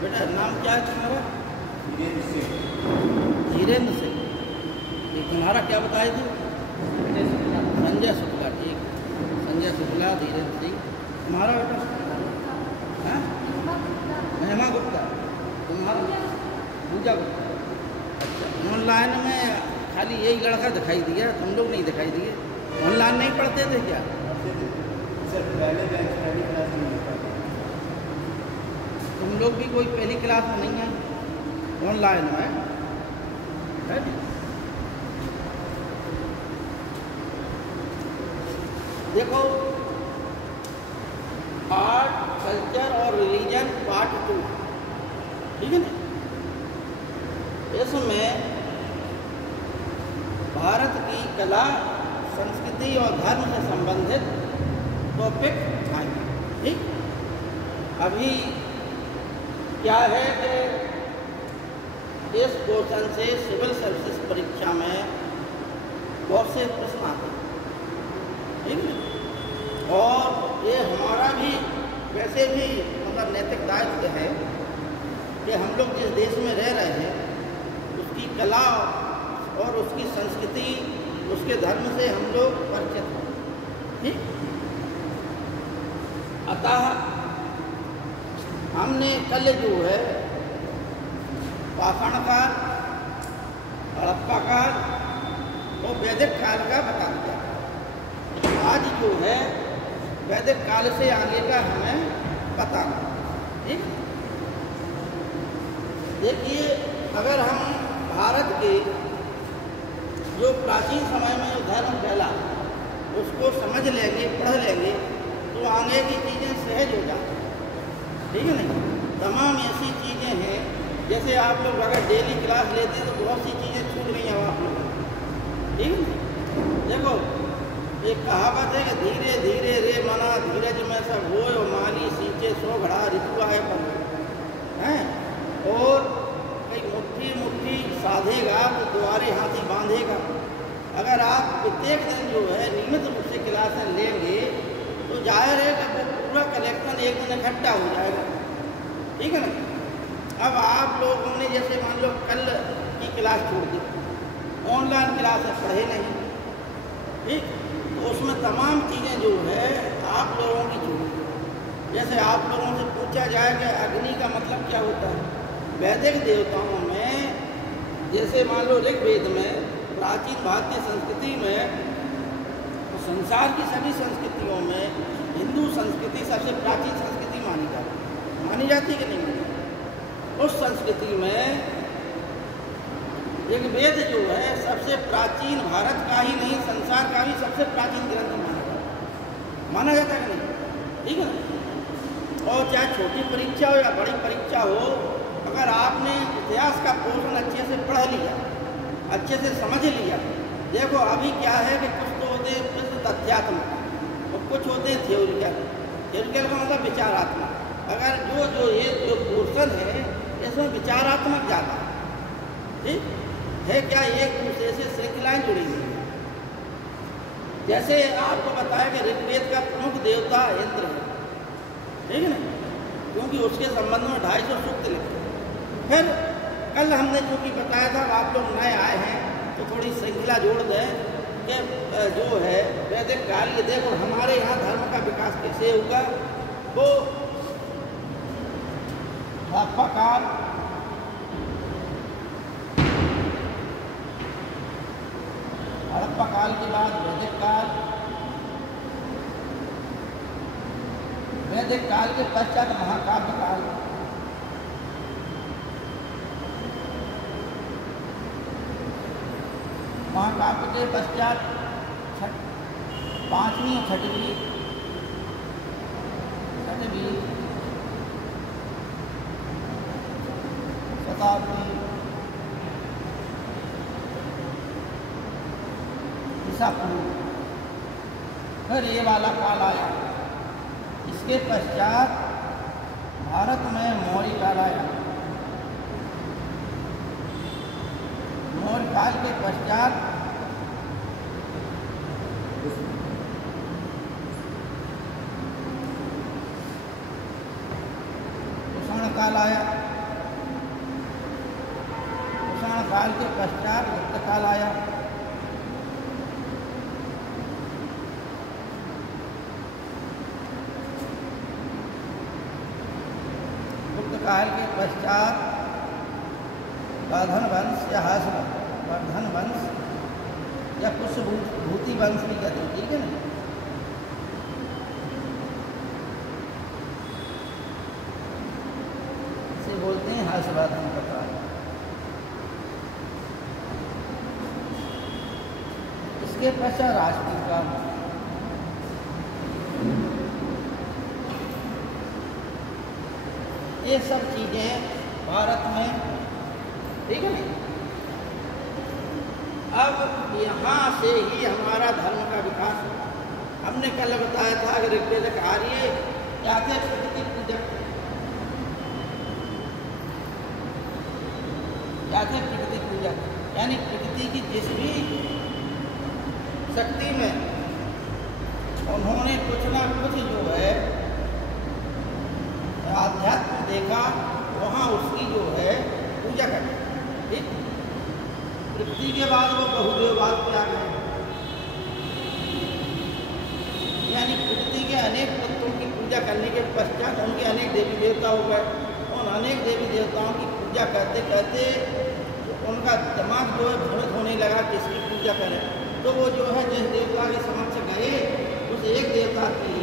बेटा नाम क्या है तुम्हारा? धीरेन्द्र सिंह। धीरेन्द्र सिंह। ठीक, तुम्हारा क्या बताए थे? संजय शुक्ला। ठीक, संजय शुक्ला, धीरेन्द्र सिंह। तुम्हारा बेटा? हाँ, महिमा गुप्ता। तुम्हारा? पूजा गुप्ता। अच्छा, ऑनलाइन में खाली यही लड़का दिखाई दिया, तुम लोग नहीं दिखाई दिए। ऑनलाइन नहीं पढ़ते थे क्या? सर पहले बैंक पहली क्लास में नहीं पढ़ते। तुम लोग भी कोई पहली क्लास में नहीं है, ऑनलाइन में है। देखो, आर्ट, कल्चर और रिलीजन पार्ट 2, ठीक है ना? इसमें भारत की कला, संस्कृति और धर्म से संबंधित टॉपिक आएंगे। ठीक, अभी क्या है कि इस क्वेश्चन से सिविल सर्विसेज परीक्षा में बहुत से प्रश्न आते हैं, ठीक है? और ये हमारा भी वैसे भी मतलब नैतिक दायित्व है कि हम लोग जिस देश में रह रहे हैं उसकी कला और उसकी संस्कृति, उसके धर्म से हम लोग परिचित हैं, ठीक? अतः हमने कल जो है पाषाण काल, हड़प्पा काल और वैदिक काल का बता दिया। आज जो है वैदिक काल से आगे का हमें पता है, ठीक? देखिए, अगर हम भारत के जो प्राचीन समय में जो धर्म फैला उसको समझ लेंगे, पढ़ लेंगे, तो आगे की चीज़ें सहज हो जाती, ठीक है नहीं? तमाम ऐसी चीज़ें हैं, जैसे आप लोग अगर डेली क्लास लेते हैं तो बहुत सी चीज़ें छूट रही हैं आप लोगों को, ठीक है नहीं? देखो, एक कहावत है कि धीरे धीरे रे मना धीरज में सब होए और माली सींचे सो घड़ा ऋतु आए पर हैं, और कई मुट्ठी मुट्ठी साधेगा तो द्वारे हाथी बांधेगा। अगर आप प्रत्येक दिन जो है नियमित रूप से क्लासें लेंगे तो जाहिर है कि वो पूरा कलेक्शन एक दिन इकट्ठा हो जाएगा, ठीक है ना? अब आप लोगों ने जैसे मान लो कल की क्लास छोड़ दी, ऑनलाइन क्लासें पढ़े नहीं, ठीक? तो उसमें तमाम चीज़ें जो है आप लोगों की छूट। जैसे आप लोगों से पूछा जाए कि अग्नि का मतलब क्या होता है? वैदिक देवताओं में जैसे मान लो ऋग्वेद में, प्राचीन भारतीय संस्कृति में, संसार की सभी संस्कृतियों में हिंदू संस्कृति सबसे प्राचीन संस्कृति मानी जाती कि नहीं मानी? उस संस्कृति में ऋग्वेद जो है सबसे प्राचीन, भारत का ही नहीं संसार का भी सबसे प्राचीन ग्रंथ माना जाता कि नहीं? ठीक है ना? और चाहे छोटी परीक्षा हो या बड़ी परीक्षा हो, अगर आपने इतिहास का पोर्शन अच्छे से पढ़ लिया, अच्छे से समझ लिया, देखो अभी क्या है कि कुछ तो होते हैं तथ्यात्मक और कुछ होते हैं थ्योरिकल। थ्योरिकल का मतलब विचारात्मक। अगर जो ये जो पोर्शन है इसमें विचारात्मक ज़्यादा है, ठीक है? क्या एक दूसरे से श्रृंखलाएँ जुड़ी हुई हैं। जैसे आपको बताया कि ऋग्वेद का प्रमुख देवता इंद्र है, ठीक है ना? क्योंकि उसके संबंध में 250 सूक्त लिखे। फिर कल हमने जो कि बताया था, आप लोग नए आए हैं तो थोड़ी श्रृंखला जोड़ दें कि जो है वैदिक काल, ये देखो हमारे यहाँ धर्म का विकास कैसे होगा। वो हड़प्पा काल, हड़प्पा काल के बाद वैदिक काल, वैदिक काल के पश्चात महाकाव्य काल, महाकाव्य के पश्चात 5वीं और 6वीं शताब्दी, ईसा पूर्व, फिर ये वाला काल आया। इसके पश्चात भारत में मौर्य काल आया। मौर्य काल के पश्चात काल आया, कुषाण काल के पश्चात गुप्त काल आया। गुप्त काल के पश्चात वर्धन वंश या वर्धन वंश या पुष्यभूति वंश भी कहते हैं, ठीक है ना। इसे बोलते हैं हर्षवर्धन का काल। इसके पश्चात राजपूत काल। ये सब चीजें भारत में, ठीक है ना। अब यहाँ से ही हमारा धर्म का विकास। हमने कल बताया था कि ऋग्वेदक आर्य क्या थे? प्रकृति पूजक। क्या थे? प्रकृति पूजक, यानी प्रकृति की जिस भी शक्ति में उन्होंने कुछ ना कुछ जो है आध्यात्म देखा, वहाँ उसकी जो है पूजा करते। ठीक, प्रकृति के बाद वो बहुदेववाद पे आ गए, यानी प्रकृति के अनेक तत्वों की पूजा करने के पश्चात उनके अनेक देवी देवता हो गए। उन अनेक देवी देवताओं की पूजा करते करते उनका दिमाग जो है भ्रमित होने लगा, किसकी पूजा करें। तो वो जो है जिस देवता के समक्ष गए, उस एक देवता की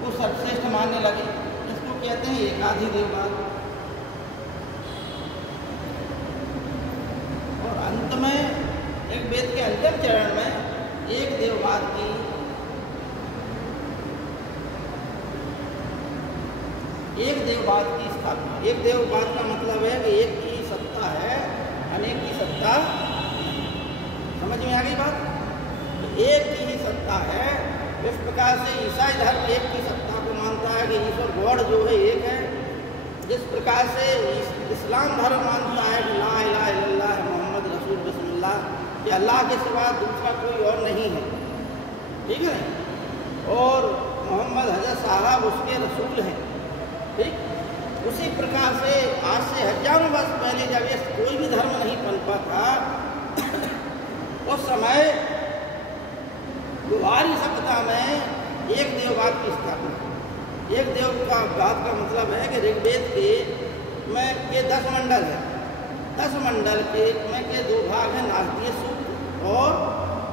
वो सर्वश्रेष्ठ मानने लगे। इसको कहते हैं एकाधी देववाद। अंत में एक वेद के अंतिम चरण में एक देववाद की स्थापना। एक देववाद का मतलब है कि एक की सत्ता है, अनेक की सत्ता। समझ में आ गई बात? तो एक की ही सत्ता है। इस प्रकार से ईसाई धर्म एक की सत्ता को मानता है कि ईश्वर गॉड जो है एक है। जिस प्रकार से इस्लाम धर्म मानता है कि ला इलाहा इल्लल्लाह मोहम्मद रसूल बिस्मिल्लाह, कि अल्लाह के सिवा दूसरा कोई और नहीं है, ठीक है, और मोहम्मद हज़रत साहब उसके रसूल हैं। ठीक, उसी प्रकार से आज से हजारों वर्ष पहले जब ये कोई भी धर्म नहीं पनपा था, उस समय गुवारी सभ्यता में एक देववाद की स्थापना। एक देववाद का मतलब है कि ऋग्वेद के 10 मंडल है। 10 मंडल के 2 भाग हैं, नारदीय सूक्त और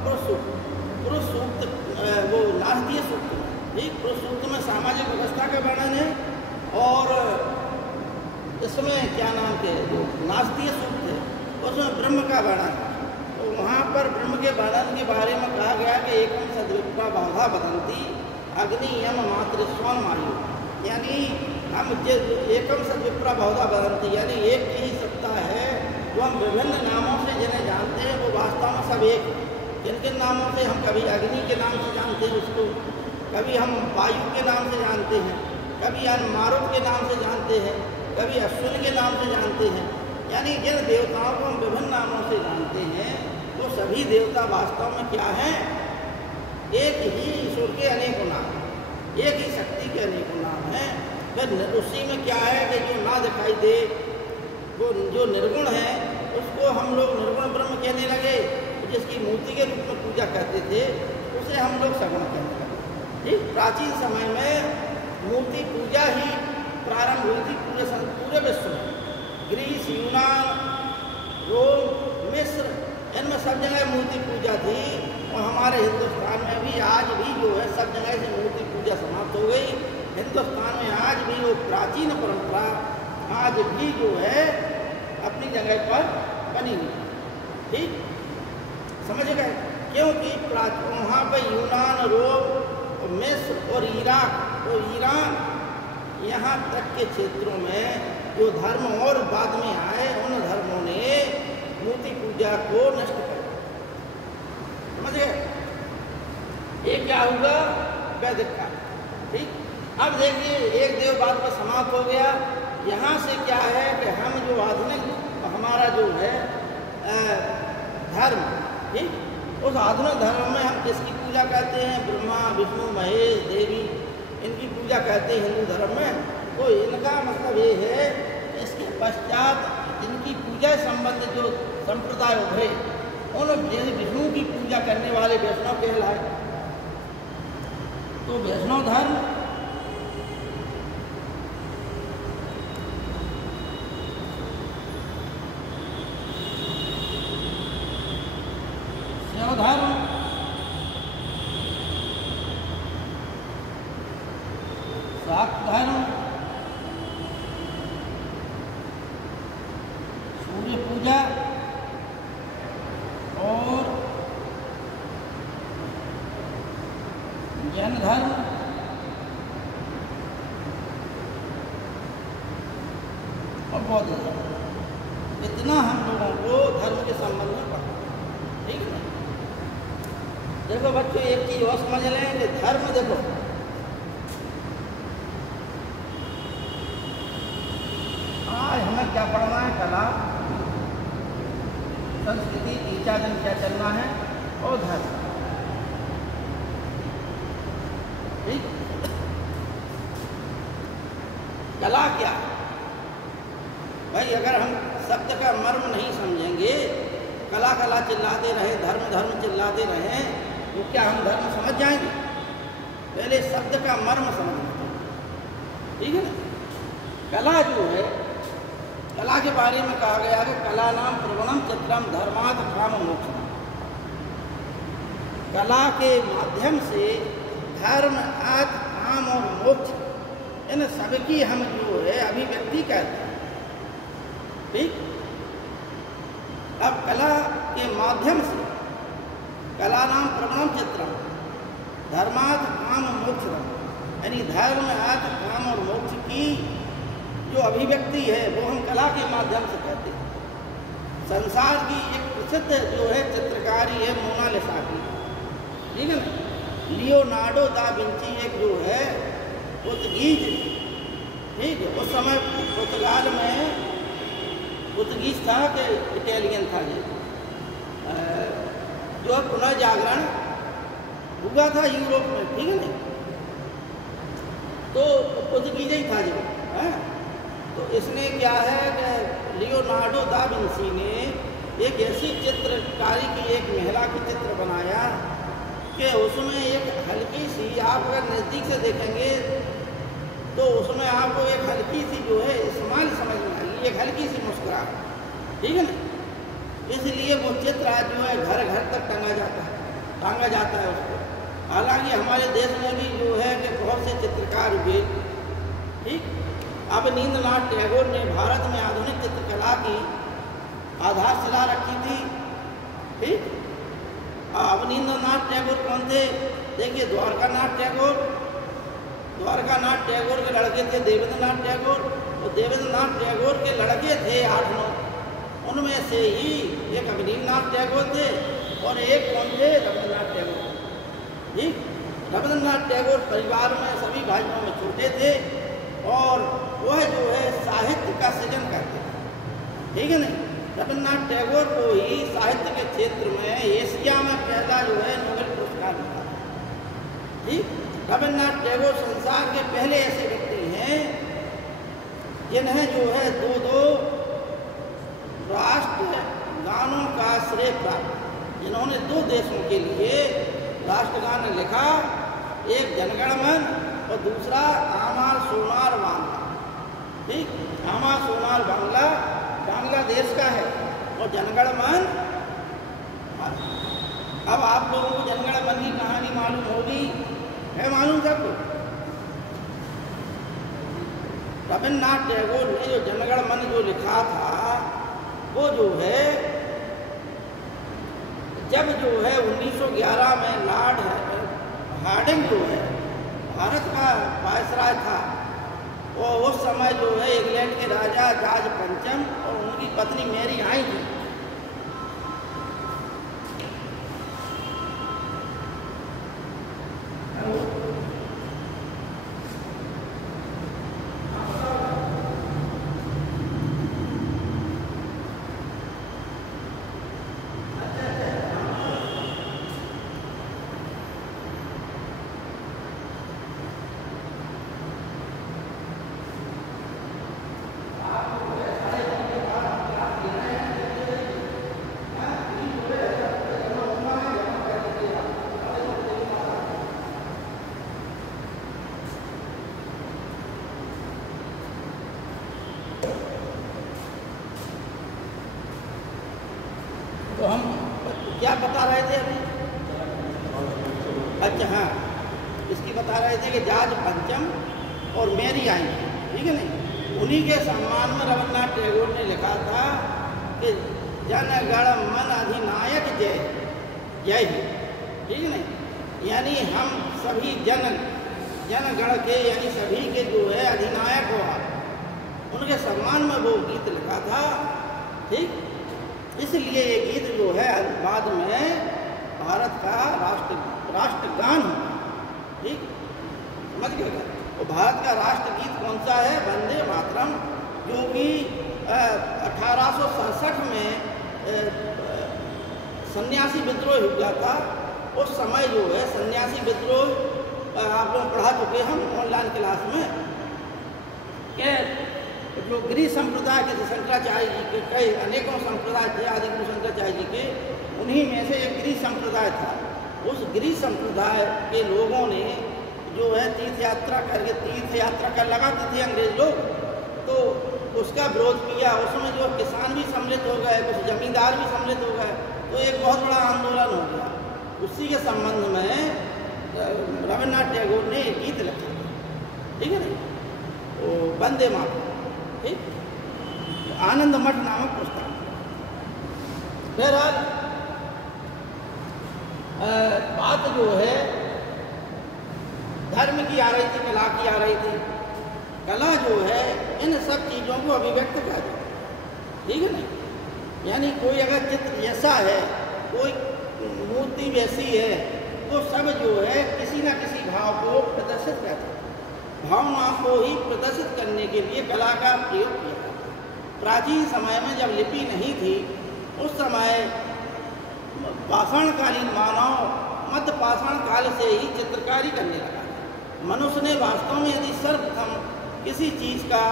पुरुष सूक्त। पुरुष सूक्त वो नारदीय सूक्त में, ठीक, पुरुष सूक्त में सामाजिक व्यवस्था का वर्णन है, और इसमें क्या नाम के जो नारदीय सूक्त है उसमें ब्रह्म का वर्णन है। तो वहाँ पर ब्रह्म के वर्णन के बारे में कहा गया कि एकम सद्विप्रा बाधा बदंती अग्नि यम मातृ स्वान मायु, यानी हम एकम सद्विप्रा बहुधा बदंती, यानी एक की ही सत्ता है। जो हम विभिन्न नामों से जिन्हें जानते हैं वो वास्तव में सब एक। किन किन नामों से? हम कभी अग्नि के नाम से जानते हैं उसको, कभी हम वायु के नाम से जानते हैं, कभी हम मारुत के नाम से जानते हैं, कभी अश्विन के नाम से जानते हैं। यानी जिन देवताओं को हम विभिन्न नामों से जानते हैं वो सभी देवता वास्तव में क्या हैं? एक ही ईश्वर के अनेकों नाम, एक ही शक्ति के अनेकों नाम हैं। फिर उसी में क्या है कि जो ना दिखाई दे, वो जो निर्गुण है, उसको हम लोग निर्गुण ब्रह्म कहने लगे। जिसकी मूर्ति के रूप में पूजा करते थे उसे हम लोग सगुण कहने लगे। ठीक, प्राचीन समय में मूर्ति पूजा ही प्रारंभ हुई थी पूरे विश्व में। ग्रीस, यूनान, रोम, मिस्र, इनमें सब जगह मूर्ति पूजा थी। और हमारे हिंदुस्तान में भी आज भी जो है सब जगह से मूर्ति पूजा समाप्त हो गई। हिंदुस्तान में आज भी वो प्राचीन परंपरा आज भी जो है अपनी जगह पर बनी हुई। ठीक, समझ गए? क्योंकि वहाँ पर यूनान, रोम, मिस्र और इराक, तो ईरान, यहाँ तक के क्षेत्रों में जो धर्म और बाद में आए, उन धर्मों ने मूर्ति पूजा को नष्ट कर दिया। समझ गए? ये क्या होगा? वैदिक काल। ठीक, अब देखिए एक देववाद पर समाप्त हो गया। यहाँ से क्या है कि हम जो आधुनिक हमारा जो है धर्म, ठीक, उस आधुनिक धर्म में हम किसकी पूजा करते हैं? ब्रह्मा, विष्णु, महेश, देवी, इनकी पूजा करते हैं हिंदू धर्म में। तो इनका मेरा मतलब ये है कि इसके पश्चात जिनकी पूजा संबंध जो संप्रदाय उभरे उन विष्णु की पूजा करने वाले वैष्णव कहलाए। तो वैष्णव धर्म शैव धर्म शाक्त धर्म सूर्य पूजा और जैन धर्म और बौद्ध धर्म, इतना हम लोगों को धर्म के संबंध में पढ़ा। ठीक है ना? देखो बच्चों, एक चीज और समझ लें कि धर्म देखो आज हमें क्या पढ़ना है, कला संस्कृति, 3-4 दिन क्या चलना है, और धर्म। ठीक, कला क्या भाई? अगर हम शब्द का मर्म नहीं समझेंगे, कला कला चिल्लाते रहे, धर्म धर्म चिल्लाते रहे, तो क्या हम धर्म समझ जाएंगे? पहले शब्द का मर्म समझना चाहिए। ठीक है ना? कला जो है, कला के बारे में कहा गया कि कला नाम प्रवणम चित्रम धर्मात् काम मोक्ष। कला के माध्यम से धर्म, अर्थ, काम और मोक्ष इन सबकी हम जो है अभिव्यक्ति करते हैं। ठीक, अब कला के माध्यम से कला नाम प्रवणम चित्रम धर्मात् काम मोक्ष, यानी धर्म, अर्थ, काम और मोक्ष की जो अभिव्यक्ति है वो हम कला के माध्यम से करते हैं। संसार की एक प्रसिद्ध जो है चित्रकारी है मोनालिसा की। ठीक है ना? लियोनार्डो दा विंची एक जो है पुर्तगीज, ठीक है, उस समय पुर्तगाल में पुर्तगीज था कि इटालियन था ये, जो पुनर्जागरण हुआ था यूरोप में। ठीक है ना? तो पुर्तगीज ही था जो है। तो इसने क्या है कि लियोनार्डो दा विंची ने एक ऐसी चित्रकारी की एक महिला की चित्र बनाया कि उसमें एक हल्की सी, आप अगर नज़दीक से देखेंगे तो उसमें आपको एक हल्की सी जो है स्माइल समझ में आएगी, एक हल्की सी मुस्कुराहट। ठीक है ना? इसलिए वो चित्र आज जो है घर घर तक टांगा जाता है उसको। हालांकि हमारे देश में भी जो है कि बहुत से चित्रकार हुए। ठीक, अवनींद्रनाथ टैगोर ने भारत में आधुनिक चित्रकला की आधारशिला रखी थी। ठीक, अवनींद्रनाथ टैगोर कौन थे? देखिए, द्वारकानाथ टैगोर के लड़के थे देवेंद्रनाथ टैगोर, और देवेंद्रनाथ टैगोर के लड़के थे 8-9, उनमें से ही एक अवनींद्रनाथ टैगोर थे और एक कौन थे? रविंद्रनाथ टैगोर। ठीक, रविंद्रनाथ टैगोर परिवार में सभी भाइयों में छोटे थे और वह जो है साहित्य का सृजन करते थे। ठीक है ना? रविंद्रनाथ टैगोर को ही साहित्य के क्षेत्र में एशिया में पहला जो है नोबेल पुरस्कार मिला। ठीक, रविंद्रनाथ टैगोर संसार के पहले ऐसे व्यक्ति हैं जिन्हें जो है 2 राष्ट्र गानों का श्रेय प्राप्त, जिन्होंने 2 देशों के लिए राष्ट्रगान लिखा, एक जनगण मन और दूसरा आमार सोनार बांग्ला। ठीक, आमार सोनार बांग्ला बांग्लादेश का है और जनगण मन। अब आप लोगों को जनगण मन की कहानी मालूम होगी, है मालूम सबको? रविंद्रनाथ टैगोर ने जो जनगण मन जो लिखा था वो जो है जब जो है 1911 में लॉर्ड हार्डिंग जो है भारत का वायसराय था, और उस समय जो है इंग्लैंड के राजा जॉर्ज पंचम और उनकी पत्नी मैरी आई थी। क्या बता रहे थे अभी? अच्छा हाँ, इसकी बता रहे थे कि जाज पंचम और मेरी आई, ठीक है नहीं, उन्हीं के सम्मान में रविन्द्रनाथ टैगोर ने लिखा था कि जन गण मन अधिनायक जय जय ही, ठीक है नहीं, यानी हम सभी जनगण के यानी सभी के जो है अधिनायक हुआ, उनके सम्मान में वो गीत लिखा था, ठीक। इसलिए ये गीत जो है बाद में भारत का राष्ट्रगान है, ठीक, समझ गए। तो भारत का राष्ट्रगीत कौन सा है? वंदे मातरम, जो कि 1867 में सन्यासी विद्रोह हुआ था। उस समय जो है सन्यासी विद्रोह आप लोग पढ़ा चुके हम ऑनलाइन क्लास में, कि जो गिरी संप्रदाय के शंकराचार्य जी के कई अनेकों संप्रदाय थे आदि गुरु शंकराचार्य जी के, उन्हीं में से एक गिरी संप्रदाय था। उस गिरी संप्रदाय के लोगों ने जो है तीर्थ यात्रा कर लगाते थे अंग्रेज लोग, तो उसका विरोध किया। उसमें जो किसान भी सम्मिलित हो गए, कुछ जमींदार भी सम्मिलित हो गए, तो एक बहुत बड़ा आंदोलन हो गया। उसी के संबंध में रविन्द्रनाथ टैगोर ने एक गीत लिखा, ठीक है ना, वो वंदे मातरम, ठीक, आनंद मठ नामक पुस्तक। बहरहाल बात जो है धर्म की आ रही थी, कला की आ रही थी। कला जो है इन सब चीज़ों को अभिव्यक्त कर, ठीक है ना, यानी कोई अगर चित्र ऐसा है, कोई मूर्ति वैसी है, तो सब जो है किसी न किसी भाव को प्रदर्शित करता है। भावना को ही प्रदर्शित करने के लिए कला का प्रयोग किया। प्राचीन समय में जब लिपि नहीं थी, उस समय पाषाणकालीन मानव मध्य पाषाण काल से ही चित्रकारी करने लगा। मनुष्य ने वास्तव में यदि सर्वप्रथम किसी चीज़ का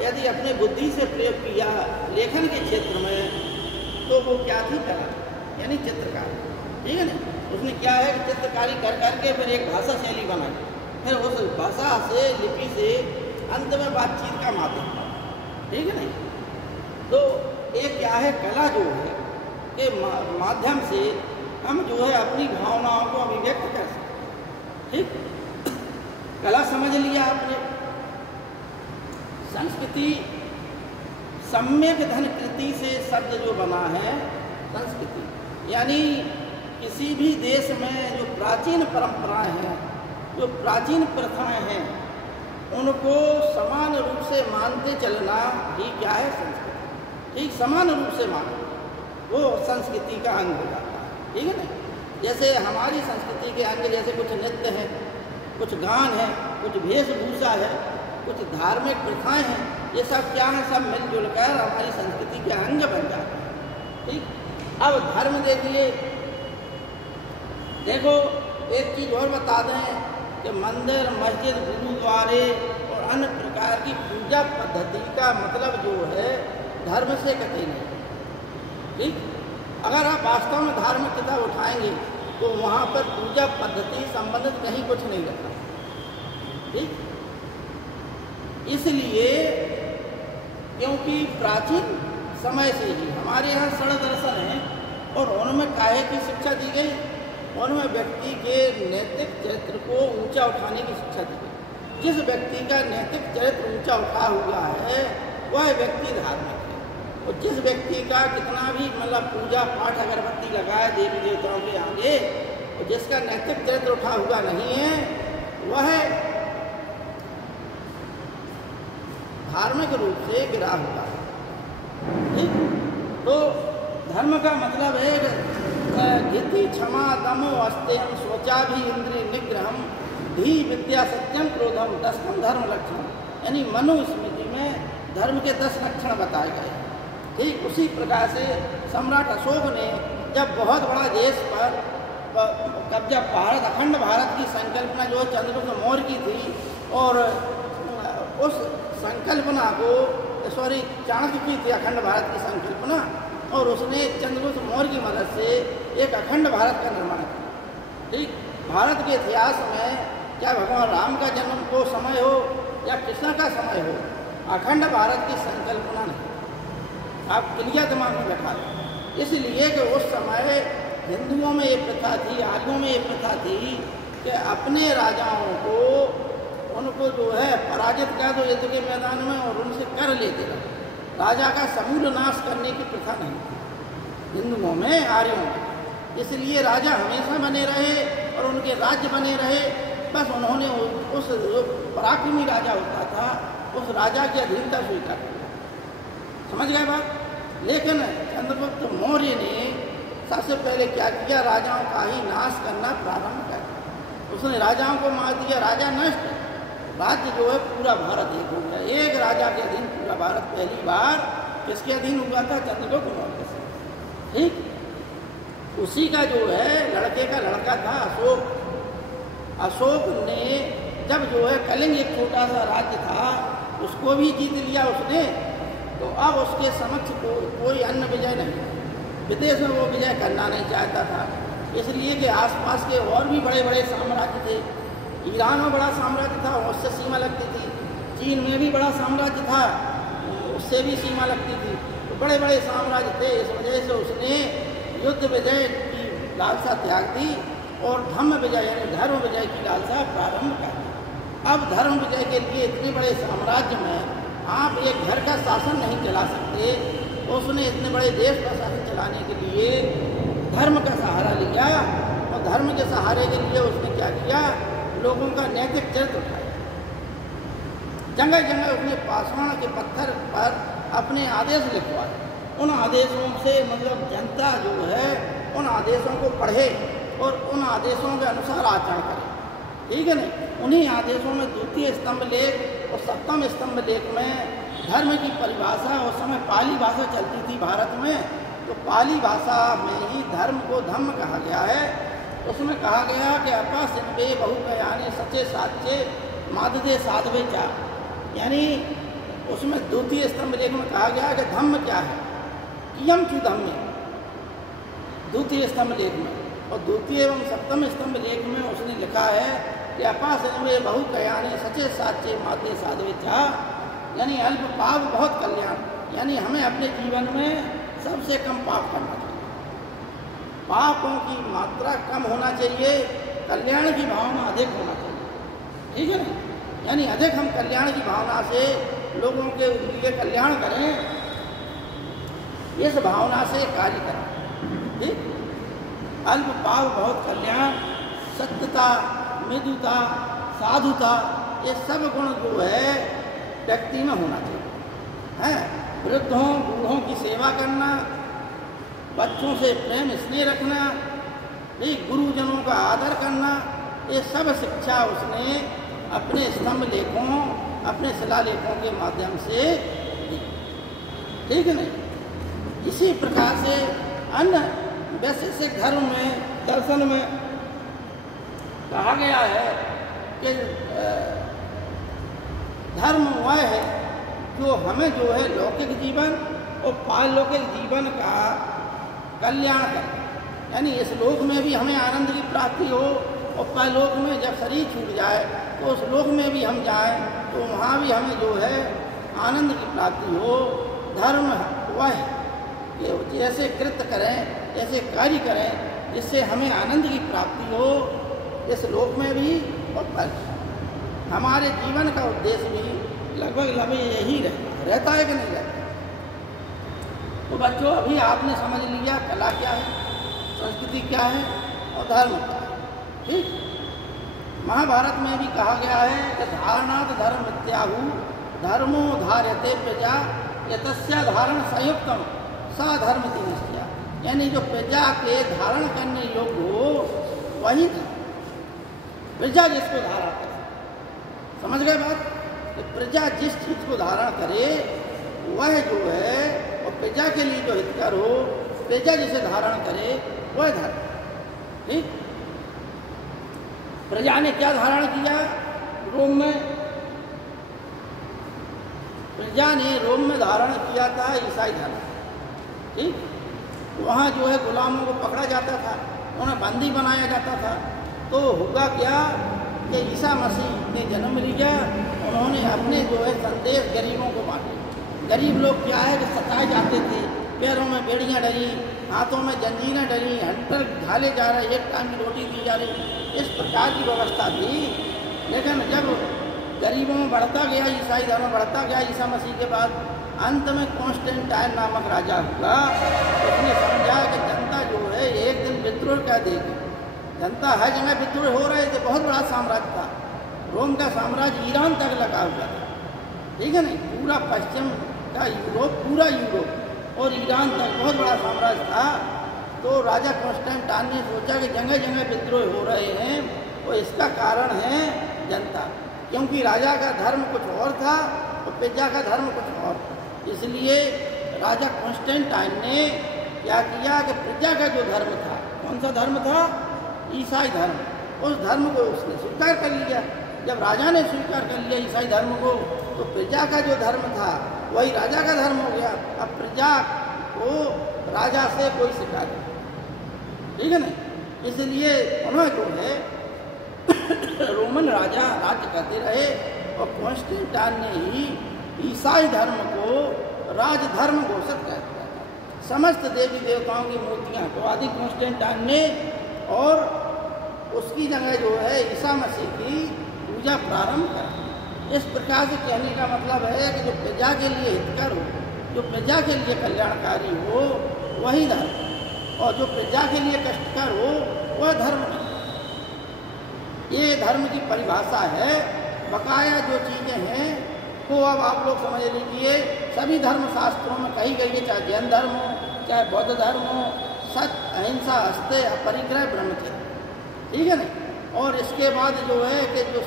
यदि अपने बुद्धि से प्रयोग किया लेखन के क्षेत्र में, तो वो क्या थी? कला, यानी चित्रकारी, ठीक है ना। उसने क्या है कि चित्रकारी कर करके फिर एक भाषा शैली बनाई, फिर उस भाषा से लिपि से अंत में बातचीत का माध्यम, ठीक है ना। तो एक क्या है, कला जो है के माध्यम से हम जो है अपनी भावनाओं को अभिव्यक्त कर सकते, ठीक। कला समझ लिया आपने। संस्कृति सम्यक धन कृति से शब्द जो बना है संस्कृति, यानी किसी भी देश में जो प्राचीन परंपराएं हैं, जो प्राचीन प्रथाएं हैं, उनको समान रूप से मानते चलना ही क्या है? संस्कृति, ठीक। समान रूप से मानो, वो संस्कृति का अंग हो जाता है, ठीक है ना। जैसे हमारी संस्कृति के अंग जैसे कुछ नृत्य हैं, कुछ गान है, कुछ वेशभूषा है, कुछ धार्मिक प्रथाएं हैं, ये सब क्या है? सब मिलजुल कर हमारी संस्कृति के अंग बन जाते हैं, ठीक। अब धर्म देखिए, देखो एक चीज़ और बता दें कि मंदिर, मस्जिद, गुरुद्वारे और अन्य प्रकार की पूजा पद्धति का मतलब जो है धर्म से कतई नहीं, ठीक। अगर आप वास्तव में धार्मिक किताब उठाएंगे तो वहाँ पर पूजा पद्धति संबंधित कहीं कुछ नहीं रखा, ठीक। इसलिए क्योंकि प्राचीन समय से ही हमारे यहाँ षड दर्शन हैं और उनमें काहे की शिक्षा दी गई? उनमें व्यक्ति के नैतिक चरित्र को ऊंचा उठाने की शिक्षा दी गई। जिस व्यक्ति का नैतिक चरित्र ऊंचा उठा हुआ है वह व्यक्ति धार्मिक है, और जिस व्यक्ति का कितना भी मतलब पूजा पाठ अगरबत्ती लगाए देवी देवताओं के आगे, और जिसका नैतिक चरित्र उठा हुआ नहीं है, वह धार्मिक रूप से गिरा हुआ है, ठीक। तो धर्म का मतलब है धीति क्षमा दमो अस्तेयम शोचा भी इंद्रिय निग्रहम धी विद्या सत्यम क्रोधम दशम धर्म लक्षण, यानी मनुस्मृति में धर्म के 10 लक्षण बताए गए, ठीक। उसी प्रकार से सम्राट अशोक ने जब बहुत बड़ा देश पर कब्जा, भारत अखंड भारत की संकल्पना जो चंद्रगुप्त मौर्य की थी, और उस संकल्पना को चाणक्य की थी अखंड भारत की संकल्पना, और उसने चंद्रगुप्त मौर्य की मदद से एक अखंड भारत का निर्माण किया, ठीक। भारत के इतिहास में चाहे भगवान राम का जन्म को समय हो या कृष्ण का समय हो, अखंड भारत की संकल्पना नहीं, आप क्लियर दिमाग में बैठा लें। इसलिए कि उस समय हिंदुओं में ये प्रथा थी, आर्यों में ये प्रथा थी कि अपने राजाओं को उनको जो है पराजित कर दो युद्ध के मैदान में और उनसे कर लेते रहो। राजा का समूल नाश करने की प्रथा नहीं थी हिंदुओं में, आर्यों में। इसलिए राजा हमेशा बने रहे और उनके राज्य बने रहे। बस उन्होंने उस जो पराक्रमी राजा होता था उस राजा की अधीनता स्वीकार की। समझ गए बात? लेकिन चंद्रगुप्त मौर्य ने सबसे पहले क्या किया, राजाओं का ही नाश करना प्रारंभ कर दिया। उसने राजाओं को मार दिया, राजा नष्ट, राज्य जो है पूरा भारत एक हो गया। एक राजा के अधीन पूरा भारत पहली बार किसके अधीन हुआ था? चंद्रगुप्त मौर्य से। ठीक उसी का जो है लड़के का लड़का था अशोक। अशोक ने जब जो है कलिंग एक छोटा सा राज्य था उसको भी जीत लिया उसने, तो अब उसके समक्ष कोई अन्य विजय नहीं। विदेश में वो विजय करना नहीं चाहता था, इसलिए कि आसपास के और भी बड़े बड़े साम्राज्य थे। ईरान में बड़ा साम्राज्य था, उससे सीमा लगती थी। चीन में भी बड़ा साम्राज्य था, उससे भी सीमा लगती थी। तो बड़े बड़े साम्राज्य थे, इस वजह से उसने युद्ध विजय की लालसा त्याग दी और धम्म विजय यानी धर्म विजय की लालसा प्रारंभ कर दी। अब धर्म विजय के लिए इतने बड़े साम्राज्य में आप एक घर का शासन नहीं चला सकते, तो उसने इतने बड़े देश का शासन चलाने के लिए धर्म का सहारा लिया। और धर्म के सहारे के लिए उसने क्या किया, लोगों का नैतिक चरित्र उठाया। जगह जगह उसने पाषाण के पत्थर पर अपने आदेश लिखवाए। उन आदेशों से मतलब जनता जो है उन आदेशों को पढ़े और उन आदेशों के अनुसार आचरण करे। ठीक है नहीं? उन्हीं आदेशों में द्वितीय स्तंभ लेख और सप्तम स्तंभ लेख में धर्म की परिभाषा, उस समय पाली भाषा चलती थी भारत में, तो पाली भाषा में ही धर्म को धम्म कहा गया है। उसमें कहा गया कि अपा सिद्धे बहुकयाने सचे साचे माददे साधवे चा, यानी उसमें द्वितीय स्तंभ लेख में कहा गया कि धम्म क्या है, कियम चु धम्मे द्वितीय स्तंभ लेख में। और द्वितीय एवं सप्तम स्तंभ लेख में उसने लिखा है कि अपा सिद्धे बहुकयाने सचे साचे माददे साधवे चा, यानी अल्प पाप बहुत कल्याण, यानी हमें अपने जीवन में सबसे कम पाप करना चाहिए। पापों की मात्रा कम होना चाहिए, कल्याण की भावना अधिक होना चाहिए। ठीक है ना? यानी अधिक हम कल्याण की भावना से लोगों के लिए कल्याण करें, इस भावना से कार्य करें। ठीक? अल्प पाप बहुत कल्याण, सत्यता, मृदुता, साधुता, ये सब गुण जो है व्यक्ति में होना चाहिए। है वृद्धों बूढ़ों की सेवा करना, बच्चों से प्रेम स्नेह रखना, एक गुरुजनों का आदर करना, ये सब शिक्षा उसने अपने स्तंभ लेखों, अपने शिलालेखों के माध्यम से दी। ठीक है नहीं? इसी प्रकार से अन्य वैशेषिक धर्म में, दर्शन में कहा गया है कि धर्म वह है जो हमें जो है लौकिक जीवन और पारलौकिक जीवन का कल्याण करे। यानी इस लोक में भी हमें आनंद की प्राप्ति हो और परलोक में जब शरीर छूट जाए तो उस लोक में भी हम जाएं तो वहाँ भी हमें जो है आनंद की प्राप्ति हो। धर्म वह है कि जैसे कृत्य करें, ऐसे कार्य करें जिससे हमें आनंद की प्राप्ति हो इस लोक में भी और परलोक। हमारे जीवन का उद्देश्य भी लगभग यही रहता है कि नहीं रहता? तो बच्चों अभी आपने समझ लिया कला क्या है, संस्कृति क्या है और धर्म क्या है। ठीक? महाभारत में भी कहा गया है कि धारणात् धर्म इत्याहु धर्मो धार्यते प्रजा यतस्य धारण संयुक्तम सा धर्म दिनस्या, यानी जो प्रजा के धारण करने योग्य हो वही धर्म। प्रजा जिसको धारण करे, समझ गए बात? कि प्रजा जिस चीज को धारण करे वह जो है, और प्रजा के लिए जो हितकर हो, प्रजा जिसे धारण करे वह धर्म। ठीक? प्रजा ने क्या धारण किया? रोम में प्रजा ने रोम में धारण किया था ईसाई धर्म। ठीक? वहाँ जो है गुलामों को पकड़ा जाता था, उन्हें बंदी बनाया जाता था। तो हुआ क्या कि ईसा मसीह ने जन्म लिया, उन्होंने अपने जो है संदेश गरीबों को बांटे। गरीब लोग क्या है कि सताए जाते थे, पैरों में बेड़ियाँ डली, हाथों में जंजीरें डली, हंटर ढाले जा रहे, एक टाइम की रोटी दी जा रही, इस प्रकार की व्यवस्था थी। लेकिन जब गरीबों में बढ़ता गया, ईसाई धर्म बढ़ता गया, ईसा मसीह के बाद अंत में कॉन्स्टेंटाइन नामक राजा हुआ। उसने समझा कि जनता जो है एक दिन विद्रोह कर देगी। जनता हर जगह विद्रोह हो रहे थे, बहुत बड़ा साम्राज्य था, रोम का साम्राज्य ईरान तक लगा हुआ था, ठीक है नहीं, पूरा पश्चिम का यूरोप, पूरा यूरोप और ईरान तक बहुत बड़ा साम्राज्य था। तो राजा कॉन्स्टेंटाइन ने सोचा कि जगह जगह विद्रोह हो रहे हैं और इसका कारण है जनता, क्योंकि राजा का धर्म कुछ और था और प्रजा का धर्म कुछ और। इसलिए राजा कॉन्स्टेंटाइन ने क्या किया कि प्रजा का जो धर्म था, कौन सा धर्म था? ईसाई धर्म, उस धर्म को उसने स्वीकार कर लिया। जब राजा ने स्वीकार कर लिया ईसाई धर्म को, तो प्रजा का जो धर्म था वही राजा का धर्म हो गया। अब प्रजा को राजा से कोई शिकायत नहीं, ठीक है ना। इसलिए उन्होंने जो है रोमन राजा राज्य करते रहे और कॉन्स्टेंटाइन ने ही ईसाई धर्म को राजधर्म घोषित कर दिया। समस्त देवी देवताओं की मूर्तियाँ तो आदि कॉन्स्टेंटाइन ने, और उसकी जगह जो है ईसा मसीह की पूजा प्रारंभ कर। इस प्रकार से कहने का मतलब है कि जो प्रजा के लिए हितकर हो, जो प्रजा के लिए कल्याणकारी हो, वही धर्म, और जो प्रजा के लिए कष्टकर हो वह धर्म नहीं। ये धर्म की परिभाषा है। बकाया जो चीज़ें हैं वो अब आप लोग समझ लीजिए, सभी धर्म शास्त्रों में कही गई है, चाहे जैन धर्म हो, चाहे बौद्ध धर्म हो, सत्य, अहिंसा, अस्तेय, अपरिग्रह, ब्रह्मचर्य, ठीक है ना। और इसके बाद जो है कि जो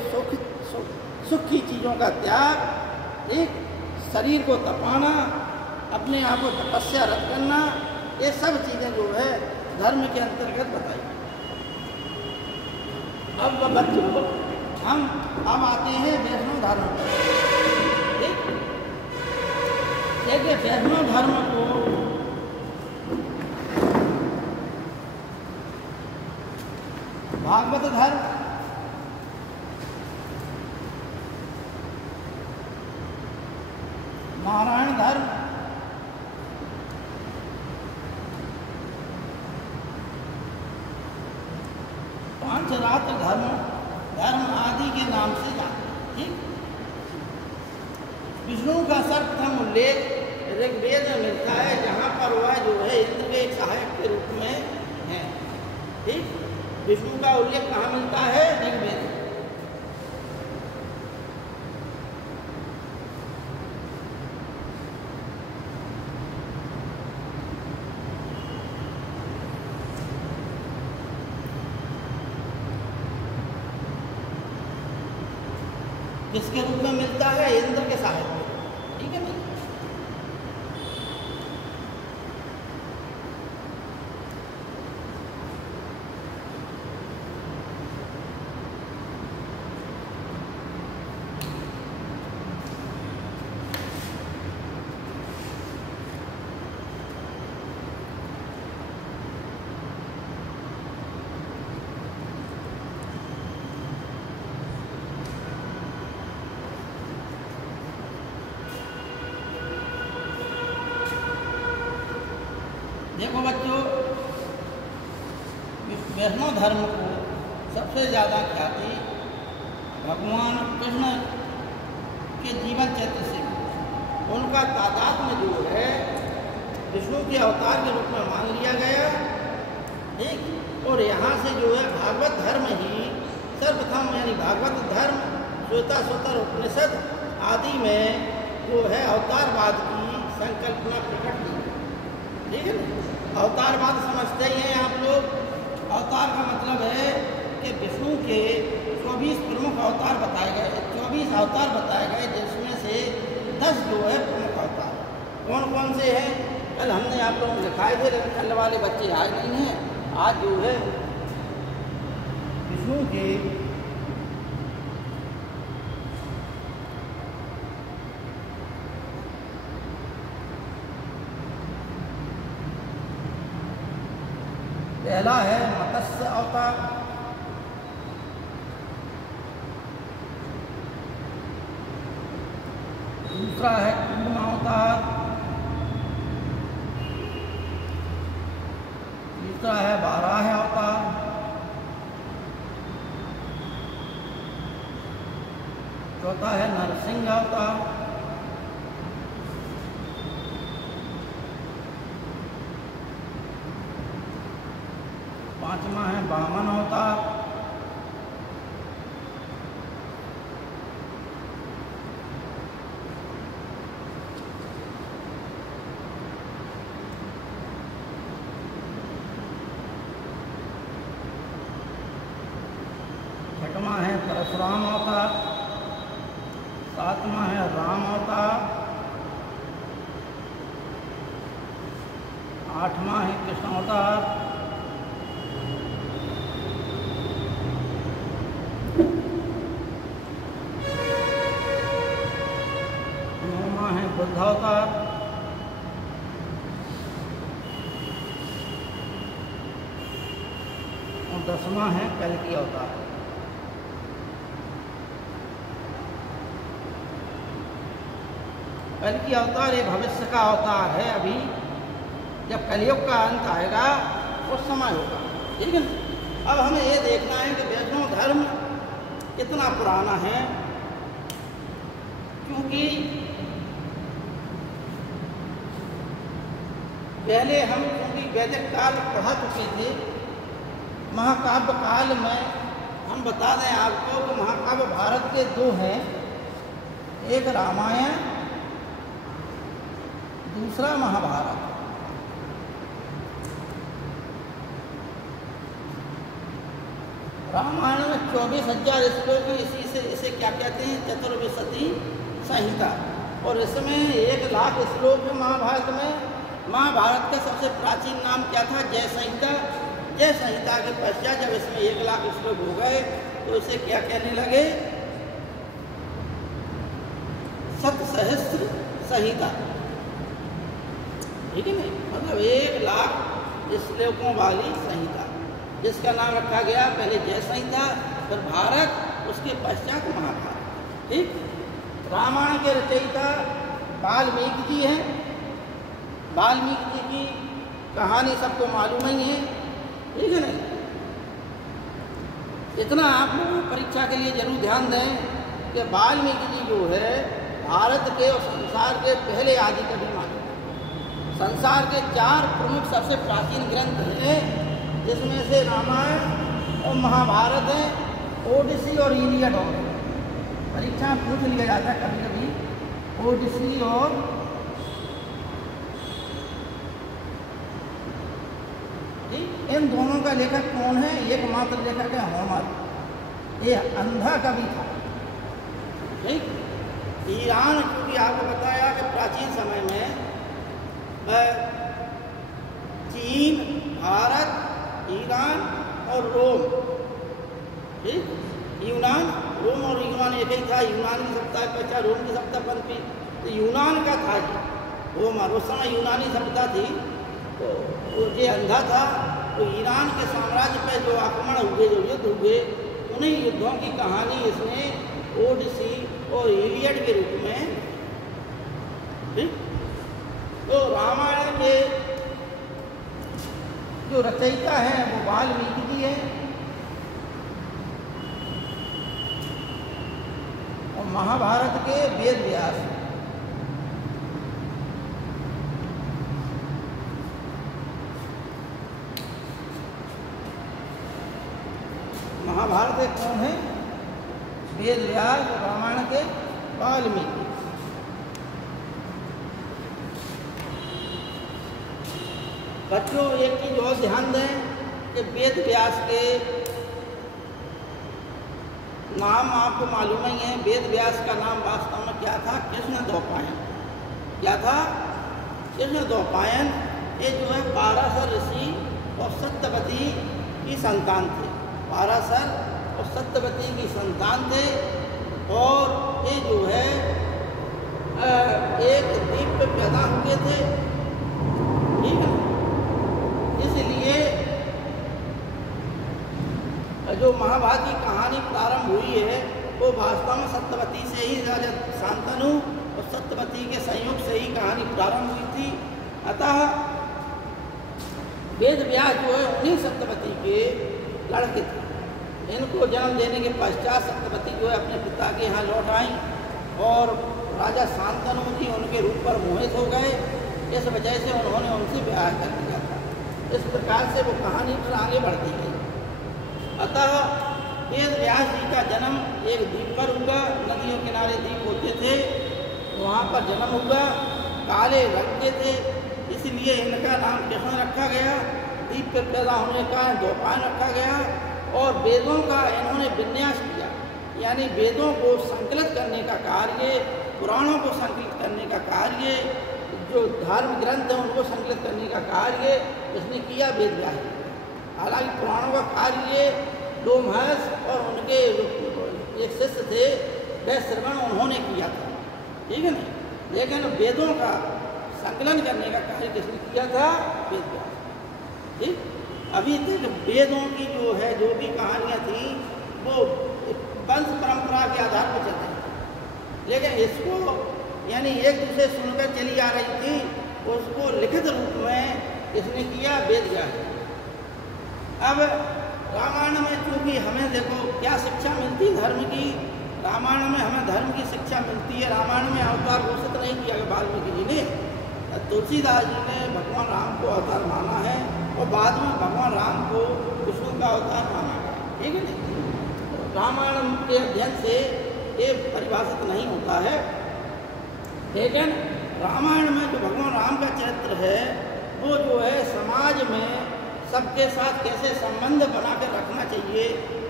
सुख की चीज़ों का त्याग, ठीक, शरीर को तपाना, अपने आप को तपस्या रद्द करना, ये सब चीज़ें जो है धर्म के अंतर्गत बताई। अब बच्चों हम अब आते हैं वैष्णव धर्म पर। ठीक, देखिए वैष्णव धर्म को भागवत धर्म, नारायण धर्म, पांचरात्र धर्म आदि के नाम से जानते हैं। ठीक, विष्णु का सर्वप्रथम उल्लेख ऋग्वेद में मिलता है, जहाँ पर वह जो है इंद्र के सहायक के रूप में है। ठीक, विष्णु का उल्लेख कहाँ मिलता है? ऋग्वेद। किसके रूप में मिलता है? इंद्र के सहायक में, ठीक है ना। देखो बच्चों, वैष्णव धर्म को सबसे ज़्यादा ख्याति भगवान कृष्ण के जीवन चरित्र से, उनका तादाद में जो है विष्णु के अवतार के रूप में मान लिया गया। ठीक, और यहाँ से जो है भागवत धर्म ही सर्वप्रथम, यानी भागवत धर्म श्वेताश्वतर उपनिषद आदि में जो है अवतारवाद की संकल्पना प्रकट की। ठीक है ना। अवतारवाद समझते ही हैं आप लोग। अवतार का मतलब है कि विष्णु के 24 प्रमुख अवतार बताए गए, 24 अवतार बताए गए, जिसमें से 10 जो है प्रमुख अवतार। कौन कौन से हैं? कल हमने आप लोगों को दिखाए थे, लेकिन कल वाले बच्चे आज नहीं हैं। आज जो है विष्णु के पहला है मत्स्य अवतार, दूसरा है कूर्म अवतार, दूसरा है वाराह अवतार, चौथा है नरसिंह अवतार, पांचवा है वामन अवतार, छठवां है परशुराम अवतार, सातवां है राम अवतार, आठवां है कृष्ण अवतार, नौवां है बुद्ध अवतार, और 10वां है कल्कि अवतार। कल्कि अवतार ये भविष्य का अवतार है। अभी जब कलयुग का अंत आएगा उस समय होगा, ठीक है ना। अब हमें ये देखना है कि वैष्णव धर्म कितना पुराना है, क्योंकि पहले हम क्योंकि वैदिक काल पढ़ा चुके थे, महाकाव्य काल में हम बता दें आपको कि महाकाव्य भारत के दो हैं, एक रामायण, दूसरा महाभारत। रामायण में 24,000 श्लोक हैं, इसे क्या कहते हैं, चतुर्विंशति संहिता, और इसमें 1,00,000 श्लोक है महाभारत में। महाभारत का सबसे प्राचीन नाम क्या था, जय संहिता। जय संहिता के पश्चात जब इसमें 1,00,000 श्लोक हो गए तो इसे क्या कहने लगे, सतसहस्त्र संहिता, ठीक है ना, मतलब 1,00,000 श्लोकों वाली संहिता, जिसका नाम रखा गया पहले जय संहिता, फिर भारत, उसके पश्चात महाभारत, ठीक। रामायण के रचयिता वाल्मीकि जी हैं। वाल्मीकि जी की कहानी सबको मालूम ही है, ठीक है ना। इतना आप लोग परीक्षा के लिए जरूर ध्यान दें कि वाल्मीकि जी जो है भारत के और संसार के पहले आदि कवि माने। संसार के 4 प्रमुख सबसे प्राचीन ग्रंथ हैं, जिसमें से रामायण और महाभारत है, ओडिसी और इलियड। और परीक्षा में पूछ लिया जाता है कभी कभी, ओडिसी और ठीक, इन दोनों का लेखक कौन है, एकमात्र लेखक है होमर, ये अंधा कवि था, ठीक। ईरान, क्योंकि आपको बताया कि प्राचीन समय में चीन, भारत, ईरान और रोम, ठीक, यूनान, रोम और यूनान एक ही था। यूनान की सत्ता पहचान, रोम की सत्ता पनपी, तो यूनान का था जी रोमर, उस समय यूनानी सभ्यता थी। तो वो जो अंधा था, तो ईरान के साम्राज्य पर जो आक्रमण हुए, जो युद्ध हुए, उन्हीं युद्धों की कहानी इसने ओडिसी और इलियड के रूप में, ठीक। तो रामायण के जो रचयिता हैं वो वाल्मीकि जी हैं, और महाभारत के वेद व्यास। महाभारत के कौन है, वेद व्यास, रामायण के वाल्मीकि। बच्चों एक चीज और ध्यान दें कि वेद व्यास के नाम आपको मालूम ही है। वेद व्यास का नाम वास्तव में क्या था, कृष्णद्वैपायन। क्या था, कृष्णद्वैपायन। ये जो है पाराशर ऋषि और सत्यवती की संतान थे। पाराशर और सत्यवती की संतान थे, और ये जो है एक द्वीप पे पैदा हुए थे, ठीक है। इसलिए जो महाभारत की कहानी प्रारंभ हुई है वो वास्तव में सत्यवती से ही, राजा शांतनु और सत्यवती के संयोग से ही कहानी प्रारंभ हुई थी। अतः वेद व्यास जो है उन्हीं सत्यवती के लड़के थे। इनको जन्म देने के पश्चात सत्यवती जो है अपने पिता के यहाँ लौट आई और राजा शांतनु जी उनके रूप पर मोहित हो गए। इस वजह से उन्होंने उनसे विवाह कर लिया था। इस प्रकार से वो कहानी फिर आगे बढ़ती गई। अतः वेद व्यास जी का जन्म एक द्वीप पर हुआ। नदियों किनारे द्वीप होते थे, वहाँ पर जन्म हुआ। काले रंग के थे, इसलिए इनका नाम कृष्ण रखा गया। द्वीप पर पैदा होने का द्वैपायन रखा गया। और वेदों का इन्होंने विन्यास किया, यानी वेदों को संकलित करने का कार्य, पुराणों को संकलित करने का कार्य, जो धर्म ग्रंथ हैं उनको संकलित करने का कार्य इसने किया वेद व्यास। हालांकि पुराणों का कार्य डोमहर्ष और उनके एक शिष्य थे वह श्रवण उन्होंने किया था, ठीक है ना। लेकिन वेदों का संकलन करने का कार्य किसने किया था? वेद व्यास। ठीक, अभी तक वेदों की जो है जो भी कहानियाँ थी वो वंश परंपरा के आधार पर चलती थी, लेकिन इसको यानी एक दूसरे सुनकर चली आ रही थी, उसको लिखित रूप में इसने किया वेद व्यास। अब रामायण में चूँकि हमें देखो क्या शिक्षा मिलती है धर्म की, रामायण में हमें धर्म की शिक्षा मिलती है। रामायण में अवतार घोषित नहीं किया गया वाल्मीकि जी ने, तुलसीदास जी ने भगवान राम को अवतार माना है और बाद में भगवान राम को विष्णु का अवतार माना गया, ठीक है ना। रामायण के अध्ययन से ये परिभाषित नहीं होता है, लेकिन रामायण में जो भगवान राम का चरित्र है वो जो है समाज में सबके साथ कैसे संबंध बनाकर रखना चाहिए,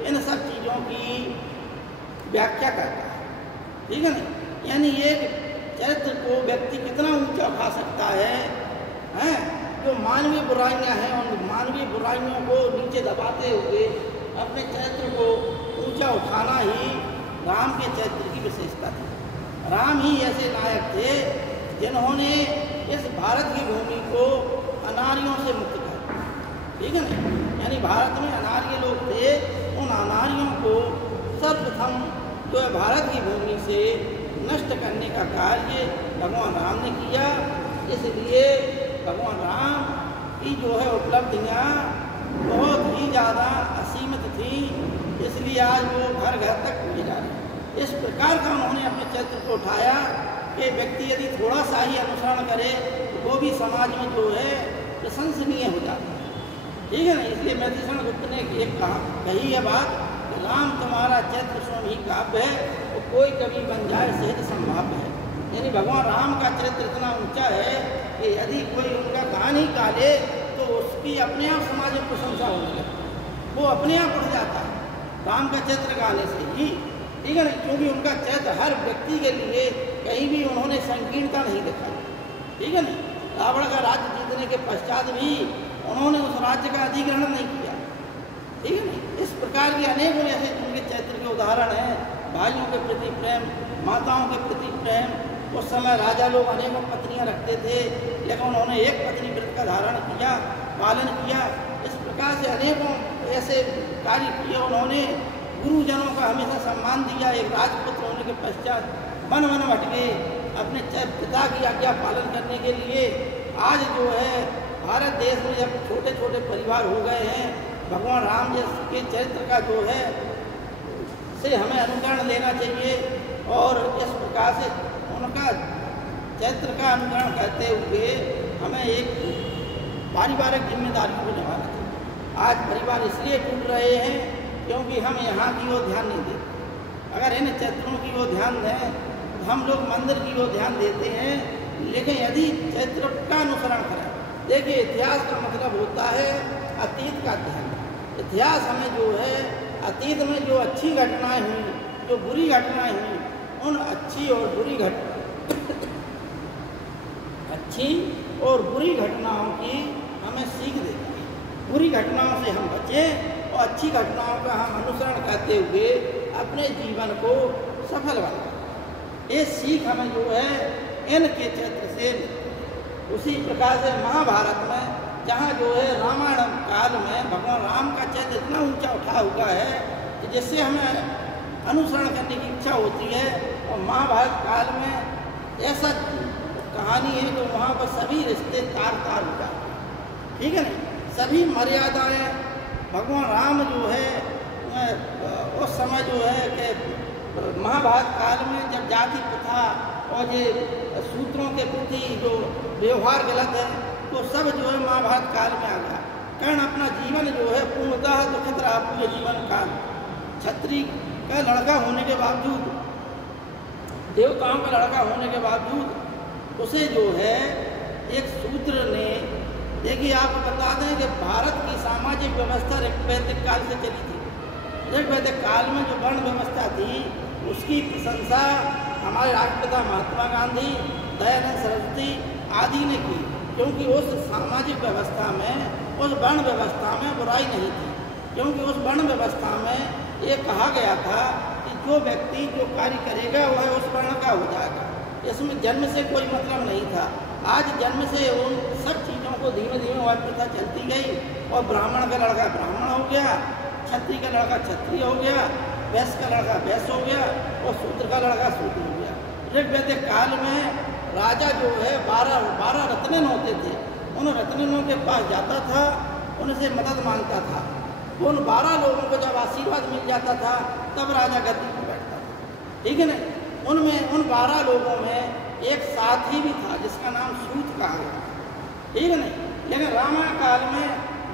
इन सब चीज़ों की व्याख्या करता है, ठीक है ना। यानी एक चरित्र को व्यक्ति कितना ऊंचा उठा सकता है, हैं? जो मानवीय बुराइयां हैं उन मानवीय बुराइयों को नीचे दबाते हुए अपने चरित्र को ऊंचा उठाना ही राम के चरित्र की विशेषता थी। राम ही ऐसे नायक थे जिन्होंने इस भारत की भूमि को अनार्यों से मुक्त किया, ठीक है ना। यानी भारत में अनार्य लोग थे, उन अनार्यों को सर्वप्रथम जो है भारत की भूमि से नष्ट करने का कार्य भगवान राम ने किया। इसलिए भगवान राम की जो है उपलब्धियाँ बहुत ही ज़्यादा असीमित थी, इसलिए आज वो घर घर तक पूजे जा रहे हैं। इस प्रकार का उन्होंने अपने चरित्र को उठाया कि व्यक्ति यदि थोड़ा सा ही अनुसरण करे तो वो भी समाज में जो है प्रशंसनीय हो जाता है, ठीक है ना। इसलिए मैथिषण गुप्त ने एक कही है बात, राम तुम्हारा चरित्र स्वयं ही काव्य है, तो कोई कभी बन जाए सहज संभाव्य है। यानी भगवान राम का चरित्र इतना ऊंचा है कि यदि कोई उनका गान ही गा ले तो उसकी अपने आप समाज में प्रशंसा होने लगती, वो अपने आप उठ जाता है राम का चरित्र गाने से ही, ठीक है ना। क्योंकि उनका चरित्र हर व्यक्ति के लिए कहीं भी उन्होंने संकीर्णता नहीं दिखाई, ठीक है ना। रावण का राज्य जीतने के पश्चात भी उन्होंने उस राज्य का अधिग्रहण नहीं किया, ठीक है ना। इस प्रकार के अनेकों ऐसे उनके चरित्र के उदाहरण हैं। भाइयों के प्रति प्रेम, माताओं के प्रति प्रेम। उस समय राजा लोग अनेकों पत्नियां रखते थे, लेकिन उन्होंने एक पत्नी व्रत का धारण किया, पालन किया। इस प्रकार से अनेकों ऐसे कार्य किए उन्होंने। गुरुजनों का हमेशा सम्मान दिया। एक राजपुत्र होने के पश्चात वन वन भटके अपने पिता की आज्ञा पालन करने के लिए। आज जो है भारत देश में जब छोटे छोटे परिवार हो गए हैं, भगवान राम जैसे के चरित्र का जो है से हमें अनुकरण लेना चाहिए और इस प्रकार से उनका चरित्र का अनुकरण करते हुए हमें एक पारिवारिक जिम्मेदारी को निभाना चाहिए। आज परिवार इसलिए टूट रहे हैं क्योंकि हम यहाँ की ओर ध्यान नहीं देते। अगर इन चरित्रों की ओर ध्यान दें तो हम लोग मंदिर की ओर ध्यान देते हैं, लेकिन यदि चरित्र का अनुसरण करें। देखिए, इतिहास का मतलब होता है अतीत का अध्ययन। इतिहास हमें जो है अतीत में जो अच्छी घटनाएं हुई, जो बुरी घटनाएं हुई, उन अच्छी और बुरी घटनाओं की हमें सीख देता है। बुरी घटनाओं से हम बचें और अच्छी घटनाओं का हम अनुसरण करते हुए अपने जीवन को सफल बनाएं। ये सीख हमें जो है इनके चरित्र से। उसी प्रकार से महाभारत में जहाँ जो है रामायण काल में भगवान राम का चरित्र इतना ऊंचा उठा हुआ है कि जिससे हमें अनुसरण करने की इच्छा होती है। और महाभारत काल में ऐसा कहानी है कि वहाँ पर सभी रिश्ते तार तार हो जाते हैं, ठीक है ना। सभी मर्यादाएं भगवान राम जो है उस समय जो है कि महाभारत काल में जब जाति प्रथा और ये सूत्रों के प्रति जो व्यवहार गलत है तो सब जो है महाभारत काल में आ गया। कर्ण अपना जीवन जो है पूर्णतः दुखित रहा पूरे जीवन काल। क्षत्रिय का लड़का होने के बावजूद, देवताओं का लड़का होने के बावजूद उसे जो है एक सूत्र ने, देखिए आपको बता दें कि भारत की सामाजिक व्यवस्था ऋग्वैदिक काल से चली थी। ऋग्वैदिक काल में जो वर्ण व्यवस्था थी उसकी प्रशंसा हमारे राष्ट्रपिता महात्मा गांधी, दयानंद सरस्वती आदि ने की, क्योंकि उस सामाजिक व्यवस्था में, उस वर्ण व्यवस्था में बुराई नहीं थी। क्योंकि उस वर्ण व्यवस्था में ये कहा गया था कि जो व्यक्ति जो कार्य करेगा वह उस वर्ण का हो जाएगा। इसमें जन्म से कोई मतलब नहीं था। आज जन्म से उन सब चीज़ों को धीमे धीमे वह प्रथा चलती गई और ब्राह्मण का लड़का ब्राह्मण हो गया, क्षत्रिय का लड़का क्षत्रिय हो गया, वैश्य का लड़का वैश्य हो गया और शूद्र का लड़का शूद्र हो गया। ऋग्वैदिक काल में राजा जो है 12 रत्नन होते थे, उन रत्ननों के पास जाता था, उनसे मदद मांगता था। उन 12 लोगों को जब आशीर्वाद मिल जाता था तब राजा गद्दी पर बैठता था, ठीक है ना। उनमें उन 12 लोगों में एक साथी भी था जिसका नाम सूत कहा गया, ठीक है ना। लेकिन रामायण काल में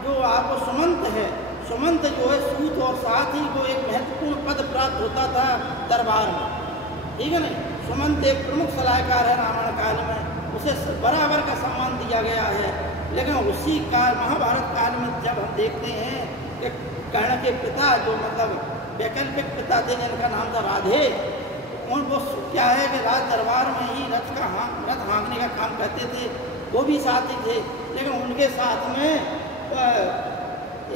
जो आपको सुमंत है, सुमंत जो है सूत और साथी को एक महत्वपूर्ण पद प्राप्त होता था दरबार में, ठीक है ना। सुमंत एक प्रमुख सलाहकार है रामायण काल में, उसे बराबर का सम्मान दिया गया है। लेकिन उसी काल महाभारत काल में जब हम देखते हैं कि कर्ण के पिता जो मतलब वैकल्पिक पिता थे जिनका नाम था राधे, उन वो क्या है कि राज दरबार में ही रथ हाँकने का काम करते थे, वो भी साथी थे। लेकिन उनके साथ में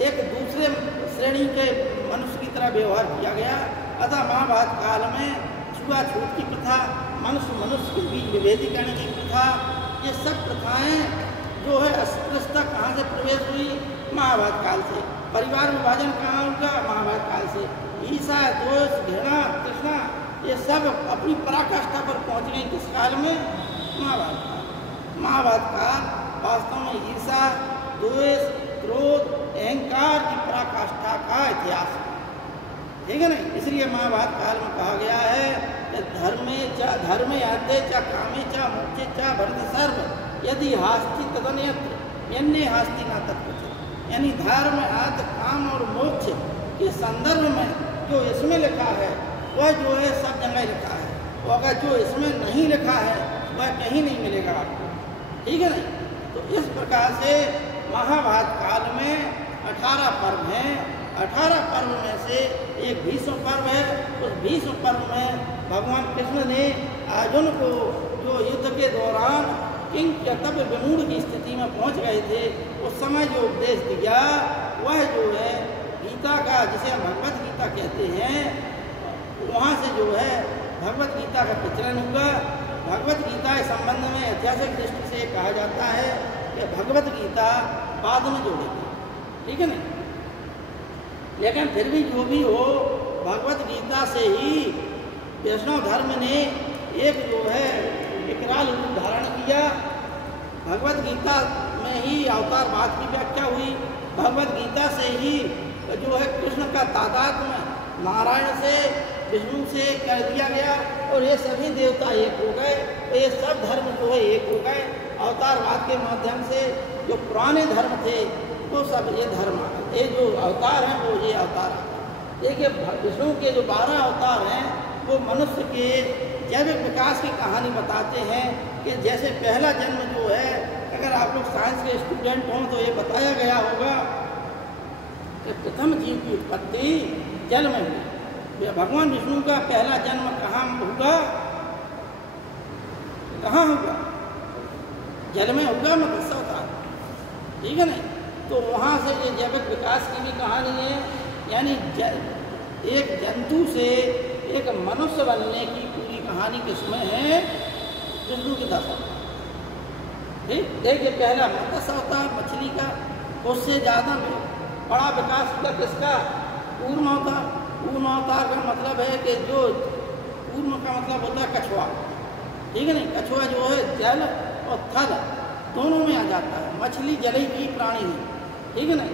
एक दूसरे श्रेणी के मनुष्य की तरह व्यवहार किया गया। अतः महाभारत काल में छुआछूत की प्रथा, मनुष्य के बीच विभेदीकरण की प्रथा, ये सब प्रथाएं जो है अस्पृश्यता कहाँ से प्रवेश हुई? महाभारत काल से। परिवार विभाजन कहाँ होगा? महाभारत काल से। ईर्ष्या, द्वेष, घृणा, तृष्णा, ये सब अपनी पराकाष्ठा पर पहुँच गई किस काल में? महाभारत काल। महाभारत काल वास्तव में ईर्ष्या, द्वेष, क्रोध, अहंकार की पराकाष्ठा का इतिहास है, ठीक है ना। इसलिए महाभारत काल में कहा गया है कि धर्मे याते च कामे च मोक्षे च भरत सर्व यदि हास्ति तदन्यत्र यन्ने हास्ति न तत्कुच। यानी धर्म, अर्थ, काम और मोक्ष के संदर्भ में जो इसमें लिखा है वह जो है सब जगह लिखा है, और अगर जो इसमें नहीं लिखा है वह कहीं नहीं मिलेगा आपको, ठीक है ना। तो इस प्रकार से महाभारत काल में 18 पर्व हैं। 18 पर्व में से एक भीष्म पर्व है। उस भीष्म पर्व में भगवान कृष्ण ने अर्जुन को जो युद्ध के दौरान किंग कर्तव्य विमूढ़ की स्थिति में पहुंच गए थे, उस समय जो उपदेश दिया वह जो है गीता का, जिसे हम भगवत गीता कहते हैं, वहाँ से जो है भगवत गीता का प्रचलन हुआ। भगवत गीता के संबंध में ऐतिहासिक दृष्टि से कहा जाता है कि भगवत गीता बाद में जोड़ेगी, ठीक है ना। लेकिन फिर भी जो भी हो, भगवत गीता से ही वैष्णव धर्म ने एक जो है विकराल रूप धारण किया। भगवत गीता में ही अवतारवाद की व्याख्या हुई। भगवत गीता से ही जो है कृष्ण का तादात्म्य नारायण से, विष्णु से कर दिया गया और ये सभी देवता एक हो गए। तो ये सब धर्म जो है एक हो गए अवतारवाद के माध्यम से। जो पुराने धर्म थे वो सब ये धर्म, ये जो अवतार हैं वो ये अवतार। देखिए विष्णु के जो 12 अवतार हैं वो मनुष्य के जैविक विकास की कहानी बताते हैं कि जैसे पहला जन्म जो है, अगर आप लोग साइंस के स्टूडेंट हों तो ये बताया गया होगा कि प्रथम जीव की उत्पत्ति जल में हुई। भगवान विष्णु का पहला जन्म कहाँ होगा? कहाँ होगा? जल में होगा, मत्स्य अवतार, ठीक है ना। तो वहाँ से ये जैविक विकास की भी कहानी है। यानी एक जंतु से एक मनुष्य बनने की पूरी कहानी किसमें है? विष्णु की दशा। ठीक, देखिए पहला मत्स्य अवतार मछली का, उससे ज़्यादा बड़ा विकास हुआ किसका? कूर्म अवतार। कूर्म अवतार का मतलब है कि जो कूर्म का मतलब होता है कछुआ, ठीक है ना। कछुआ जो है जल और थल दोनों में आ जाता है। मछली जल की प्राणी है, ठीक है ना।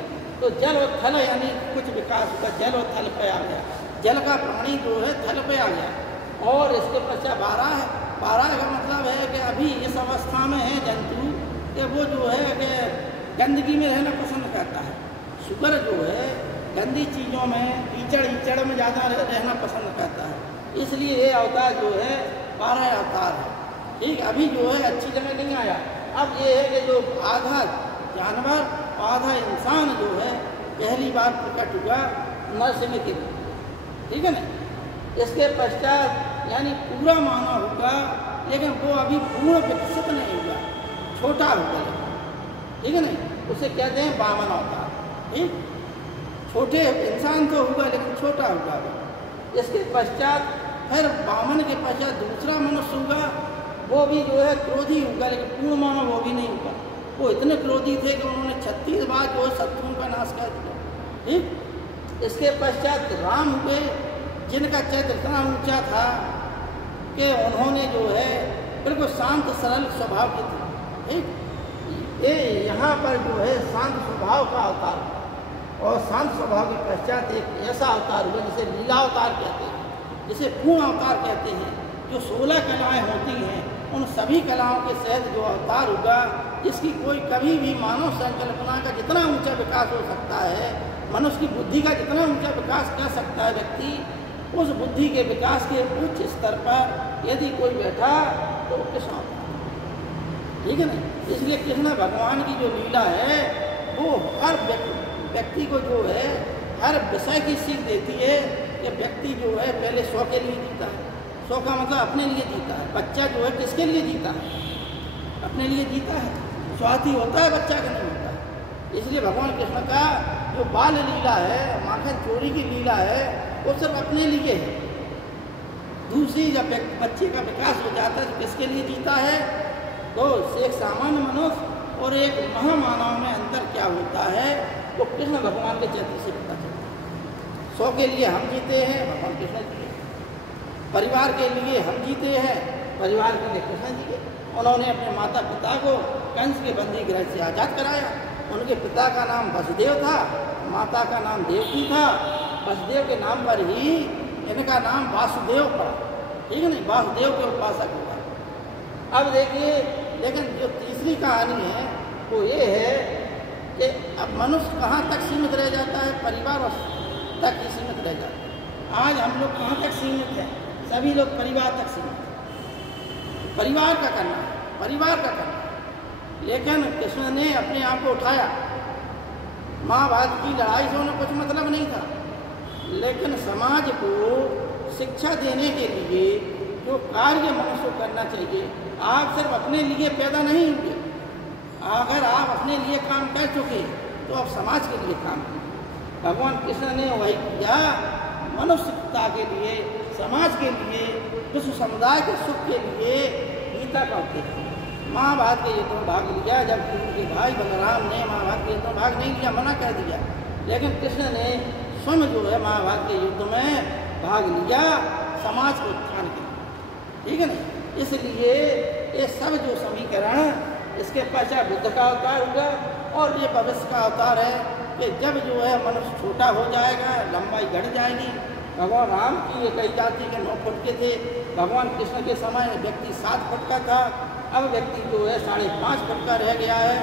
तो जल और थल यानी कुछ विकास हुआ, जल और थल पे आ गया, जल का प्राणी जो है थल पे आ गया। और इसके पश्चात बारह का मतलब है कि अभी इस अवस्था में है जंतु कि वो जो है कि गंदगी में रहना पसंद करता है। शुगर जो है गंदी चीज़ों में कीचड़ में ज़्यादा रहना पसंद करता है, इसलिए ये अवतार जो है 12 अवतार है। ठीक, अभी जो है अच्छी जगह नहीं आया। अब ये है कि जो आधा जानवर आधा इंसान जो है पहली बार प्रकट हुआ नरसिंह के लिए, ठीक है ना। इसके पश्चात यानी पूरा मानव होगा, लेकिन वो अभी पूर्ण विकसित नहीं हुआ, छोटा होगा, ठीक है ना। उसे कहते हैं वामन अवतार। ठीक, छोटे इंसान तो होगा लेकिन छोटा होगा। इसके पश्चात फिर वामन के पश्चात दूसरा मनुष्य होगा, वो भी जो है क्रोधी होगा, लेकिन पूर्ण मानव वो भी नहीं होगा। वो इतने क्रोधी थे कि उन्होंने 36 बार जो है शत्रुओं का नाश कर दिया। ठीक, इसके पश्चात राम हुए, जिनका चरित्र इतना ऊंचा था कि उन्होंने जो है बिल्कुल शांत सरल स्वभाव के थे। ठीक, ये यहाँ पर जो है शांत स्वभाव का अवतार, और शांत स्वभाव के पश्चात एक ऐसा अवतार हुआ जिसे लीला अवतार कहते हैं, जिसे पूर्ण अवतार कहते हैं। जो 16 कलाएँ होती हैं उन सभी कलाओं के सहित जो अवतार होगा, जिसकी कोई कभी भी मानव संकल्पना का जितना ऊंचा विकास हो सकता है, मनुष्य की बुद्धि का जितना ऊंचा विकास कर सकता है व्यक्ति, उस बुद्धि के विकास के उच्च स्तर पर यदि कोई बैठा तो कृष्ण अवतार, ठीक है ना। इसलिए कृष्ण भगवान की जो लीला है वो हर व्यक्ति को जो है हर विषय की सीख देती है कि व्यक्ति जो है पहले 100 के लिए जीता है। 100 का मतलब अपने लिए जीता है। बच्चा जो है किसके लिए जीता है? अपने लिए जीता है। स्वार्थी होता है बच्चा का नहीं होता है। इसलिए भगवान कृष्ण का जो बाल लीला है, माखन चोरी की लीला है, वो सिर्फ अपने लिए है। दूसरी जब बच्चे का विकास हो जाता है तो किसके लिए जीता है? तो एक सामान्य मनुष्य और एक महामानव में अंतर क्या होता है वो कृष्ण भगवान के चरित्र से पता चलता है। 100 के लिए हम जीते हैं, भगवान कृष्ण जी। परिवार के लिए हम जीते हैं, परिवार के लिए कृष्ण जी। उन्होंने अपने माता पिता को कंस के बंदी गृह से आज़ाद कराया। उनके पिता का नाम वसुदेव था, माता का नाम देवकी था। वसुदेव के नाम पर ही इनका नाम वासुदेव पड़ा, ठीक है नहीं, वासुदेव के उपासक हुआ। अब देखिए, लेकिन जो तीसरी कहानी है वो ये है कि अब मनुष्य कहाँ तक सीमित रह जाता है? परिवार तक ही सीमित रह जाता है। आज हम लोग कहाँ तक सीमित हैं? सभी लोग परिवार तक सीमित हैं। परिवार का करना है, परिवार का करना है। लेकिन कृष्ण ने अपने आप को उठाया। महाभारत की लड़ाई से उन्हें कुछ मतलब नहीं था, लेकिन समाज को शिक्षा देने के लिए जो कार्य मनुष्य को करना चाहिए, आप सिर्फ अपने लिए पैदा नहीं हुए। अगर आप अपने लिए काम कर चुके तो आप समाज के लिए काम कीजिए। भगवान कृष्ण ने वही किया, मनुष्यता के लिए, समाज के लिए, विश्व समुदाय के सुख के लिए गीता का उपदेश किया। महाभारत के युद्ध में भाग लिया, जबकि उनके भाई बलराम ने महाभारत के युद्ध में भाग नहीं लिया, मना कर दिया। लेकिन कृष्ण ने स्वयं जो है महाभारत के युद्ध में भाग लिया समाज को उत्थान के लिए, ठीक है ना। इसलिए ये सब जो समीकरण, इसके पश्चात बुद्ध का अवतार हुआ। और ये भविष्य का अवतार है कि जब जो है मनुष्य छोटा हो जाएगा, लंबाई घट जाएगी। भगवान राम की 21 जाति के 9 फुट के थे, भगवान कृष्ण के समय व्यक्ति 7 फुट का था, अब व्यक्ति जो है 5.5 फुट का रह गया है।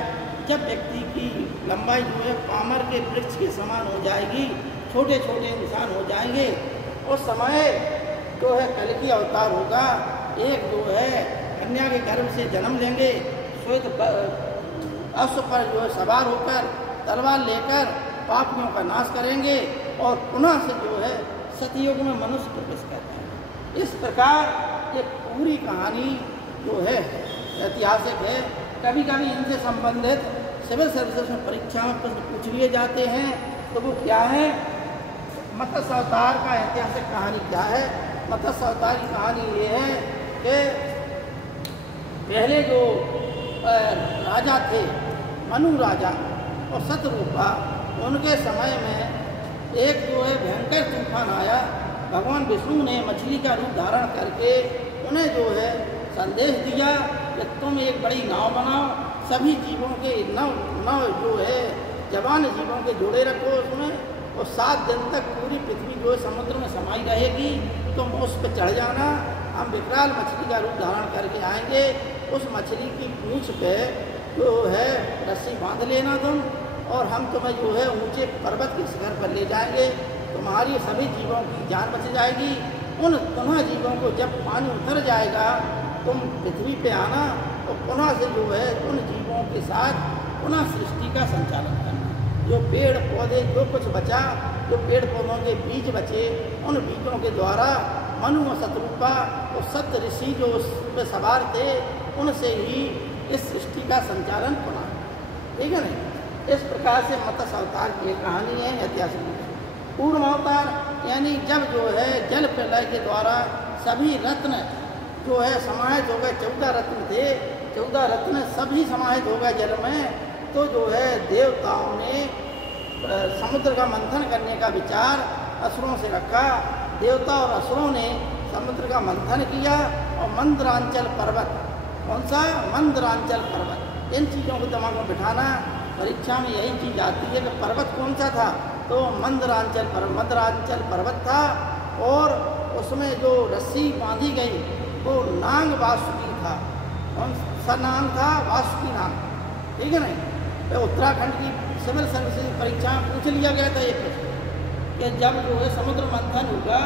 जब व्यक्ति की लंबाई जो है पामर के वृक्ष के समान हो जाएगी, छोटे छोटे इंसान हो जाएंगे, उस समय जो है कल की अवतार होगा। एक जो है कन्या के गर्भ से जन्म लेंगे, श्वेत अश्व पर जो है सवार होकर तलवार लेकर पापियों का नाश करेंगे और पुनः से जो है सतयुग में मनुष्य प्रवेश करते हैं। इस प्रकार ये पूरी कहानी जो है ऐतिहासिक है। कभी कभी इनसे संबंधित सिविल सर्विसेज में परीक्षा में प्रश्न पूछ लिए जाते हैं, तो वो क्या है? मत्स्य अवतार का ऐतिहासिक कहानी क्या है? मत्स्य अवतार की कहानी ये है कि पहले जो राजा थे, मनु राजा और शतरूपा, उनके समय में एक जो है भयंकर तूफान आया। भगवान विष्णु ने मछली का रूप धारण करके उन्हें जो है संदेश दिया कि तुम एक बड़ी नाव बनाओ, सभी जीवों के नाव जो है जवान जीवों के जोड़े रखो उसमें, और 7 दिन तक पूरी पृथ्वी जो है समुद्र में समाई रहेगी। तुम उस पर चढ़ जाना, हम विकराल मछली का रूप धारण करके आएंगे। उस मछली की पूंछ पे जो है रस्सी बांध लेना तुम, और हम तुम्हें जो है ऊंचे पर्वत के शिखर पर ले जाएंगे। तुम्हारी सभी जीवों की जान बच जाएगी। उन पुनः जीवों को जब पानी उतर जाएगा तुम पृथ्वी पे आना, और पुनः से जो है उन जीवों के साथ पुनः सृष्टि का संचालन करना। जो पेड़ पौधे जो कुछ बचा, जो पेड़ पौधों के बीज बचे, उन बीजों के द्वारा मनु और शत्रुपा और सप्त ऋषि जो उस पर सवार थे उनसे ही इस सृष्टि का संचालन पुनः, ठीक है ना। इस प्रकार से मत्स्य अवतार की एक कहानी है ऐतिहासिक। पूर्व अवतार यानी जब जो है जल प्रलय के द्वारा सभी रत्न जो है समाहित हो गए, 14 रत्न थे, 14 रत्न सभी समाहित हो गए जल में, तो जो है देवताओं ने समुद्र का मंथन करने का विचार असुरों से रखा। देवता और असुरों ने समुद्र का मंथन किया, और मंदरांचल पर्वत, कौन सा मंदरांचल पर्वत, इन चीज़ों को दिमाग में बिठाना। परीक्षा में यही चीज़ आती है कि पर्वत कौन सा था, तो मंदरांचल पर्वत था, और उसमें जो रस्सी बांधी गई वो नांग वासुकी था। कौन सा नाम था? वासुकी नाम, ठीक है ना। उत्तराखंड की सिविल सर्विस परीक्षा में पूछ लिया गया था ये प्रश्न कि जब जो है समुद्र मंथन होगा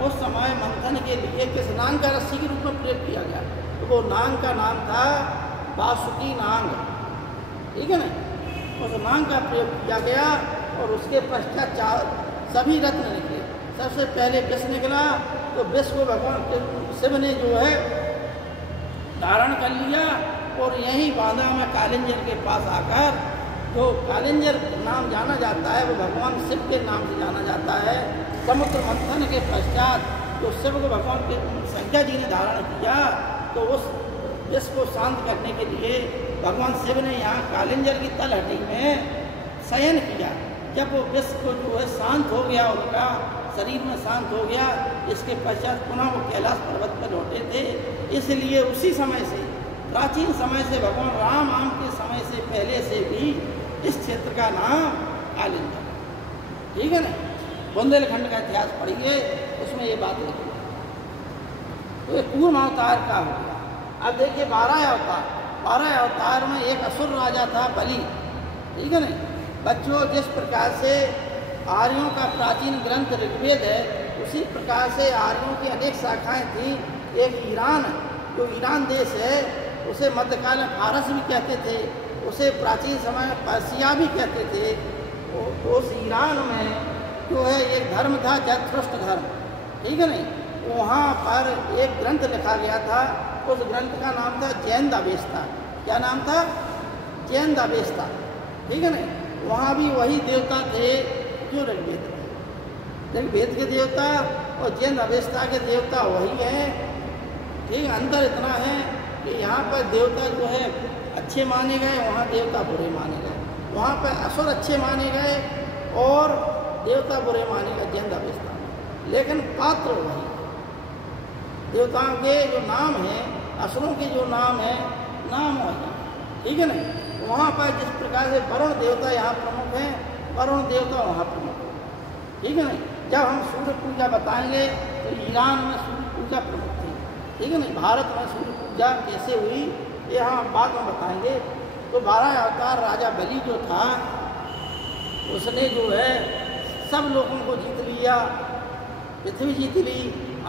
उस समय मंथन के लिए किस नांग का रस्सी के रूप में प्रयोग किया गया, तो वो नांग का नाम था वासुकी नांग, ठीक है ना। उस नांग का प्रयोग किया गया, और उसके पश्चात सभी रत्न निकले। सबसे पहले विष निकला, तो विष को भगवान शिव ने जो है धारण कर लिया, और यहीं बांधा में कालिंजर के पास आकर, जो कालिंजर नाम जाना जाता है वो भगवान शिव के नाम से जाना जाता है। समुद्र मंथन के पश्चात जो शिव को भगवान के संज्ञा जी ने धारण किया, तो उस विष को शांत करने के लिए भगवान शिव ने यहाँ कालिंजर की तलहटी में शयन किया। जब वो विष को जो है शांत हो गया, उनका शरीर में शांत हो गया, इसके पश्चात पुनः वो कैलाश पर्वत पर लौटे थे। इसलिए उसी समय से, प्राचीन समय से, भगवान राम के समय से पहले से भी इस क्षेत्र का नाम कालिंजर, ठीक है ना। बुंदेलखंड का इतिहास पढ़िए, उसमें ये बात लिखी है। तो ये कूर्म अवतार का हो गया। अब देखिए 12 अवतार, 12 अवतार में एक असुर राजा था बलि, ठीक है ना। बच्चों, जिस प्रकार से आर्यों का प्राचीन ग्रंथ ऋग्वेद है, उसी प्रकार से आर्यों की अनेक शाखाएं थी। एक ईरान, जो ईरान देश है, उसे मध्यकाल में फारस भी कहते थे, उसे प्राचीन समय में पर्सिया भी कहते थे। उस ईरान में जो है एक धर्म था जरथुस्त्र धर्म, ठीक है ना। वहाँ पर एक ग्रंथ लिखा गया था, उस ग्रंथ का नाम था जैन अवेस्ता। क्या नाम था? जैन अवेस्ता, ठीक है ना। वहाँ भी वही देवता थे जो ऋग्वेद थे। ऋग्वेद के देवता और जैन अवेस्ता के देवता वही हैं, ठीक। अंतर इतना है कि यहाँ पर देवता जो है अच्छे माने गए, वहाँ देवता बुरे माने गए। वहाँ पर असुर अच्छे माने गए और देवता बुरे माने गए जैन अवेस्ता में, लेकिन पात्र वही। देवताओं के जो नाम हैं, असुरों के जो नाम है, नाम वही, ठीक है ना। वहाँ पर जिस प्रकार से वरुण देवता यहाँ प्रमुख हैं, वरुण देवता वहाँ प्रमुख हैं, ठीक है ना। जब हम सूर्य पूजा बताएंगे तो ईरान में सूर्य पूजा प्रमुख थी, ठीक है ना। भारत में सूर्य पूजा कैसे हुई ये हम बाद में बताएंगे। तो 12 अवतार राजा बलि जो था, उसने जो है सब लोगों को जीत लिया, पृथ्वी जीत ली,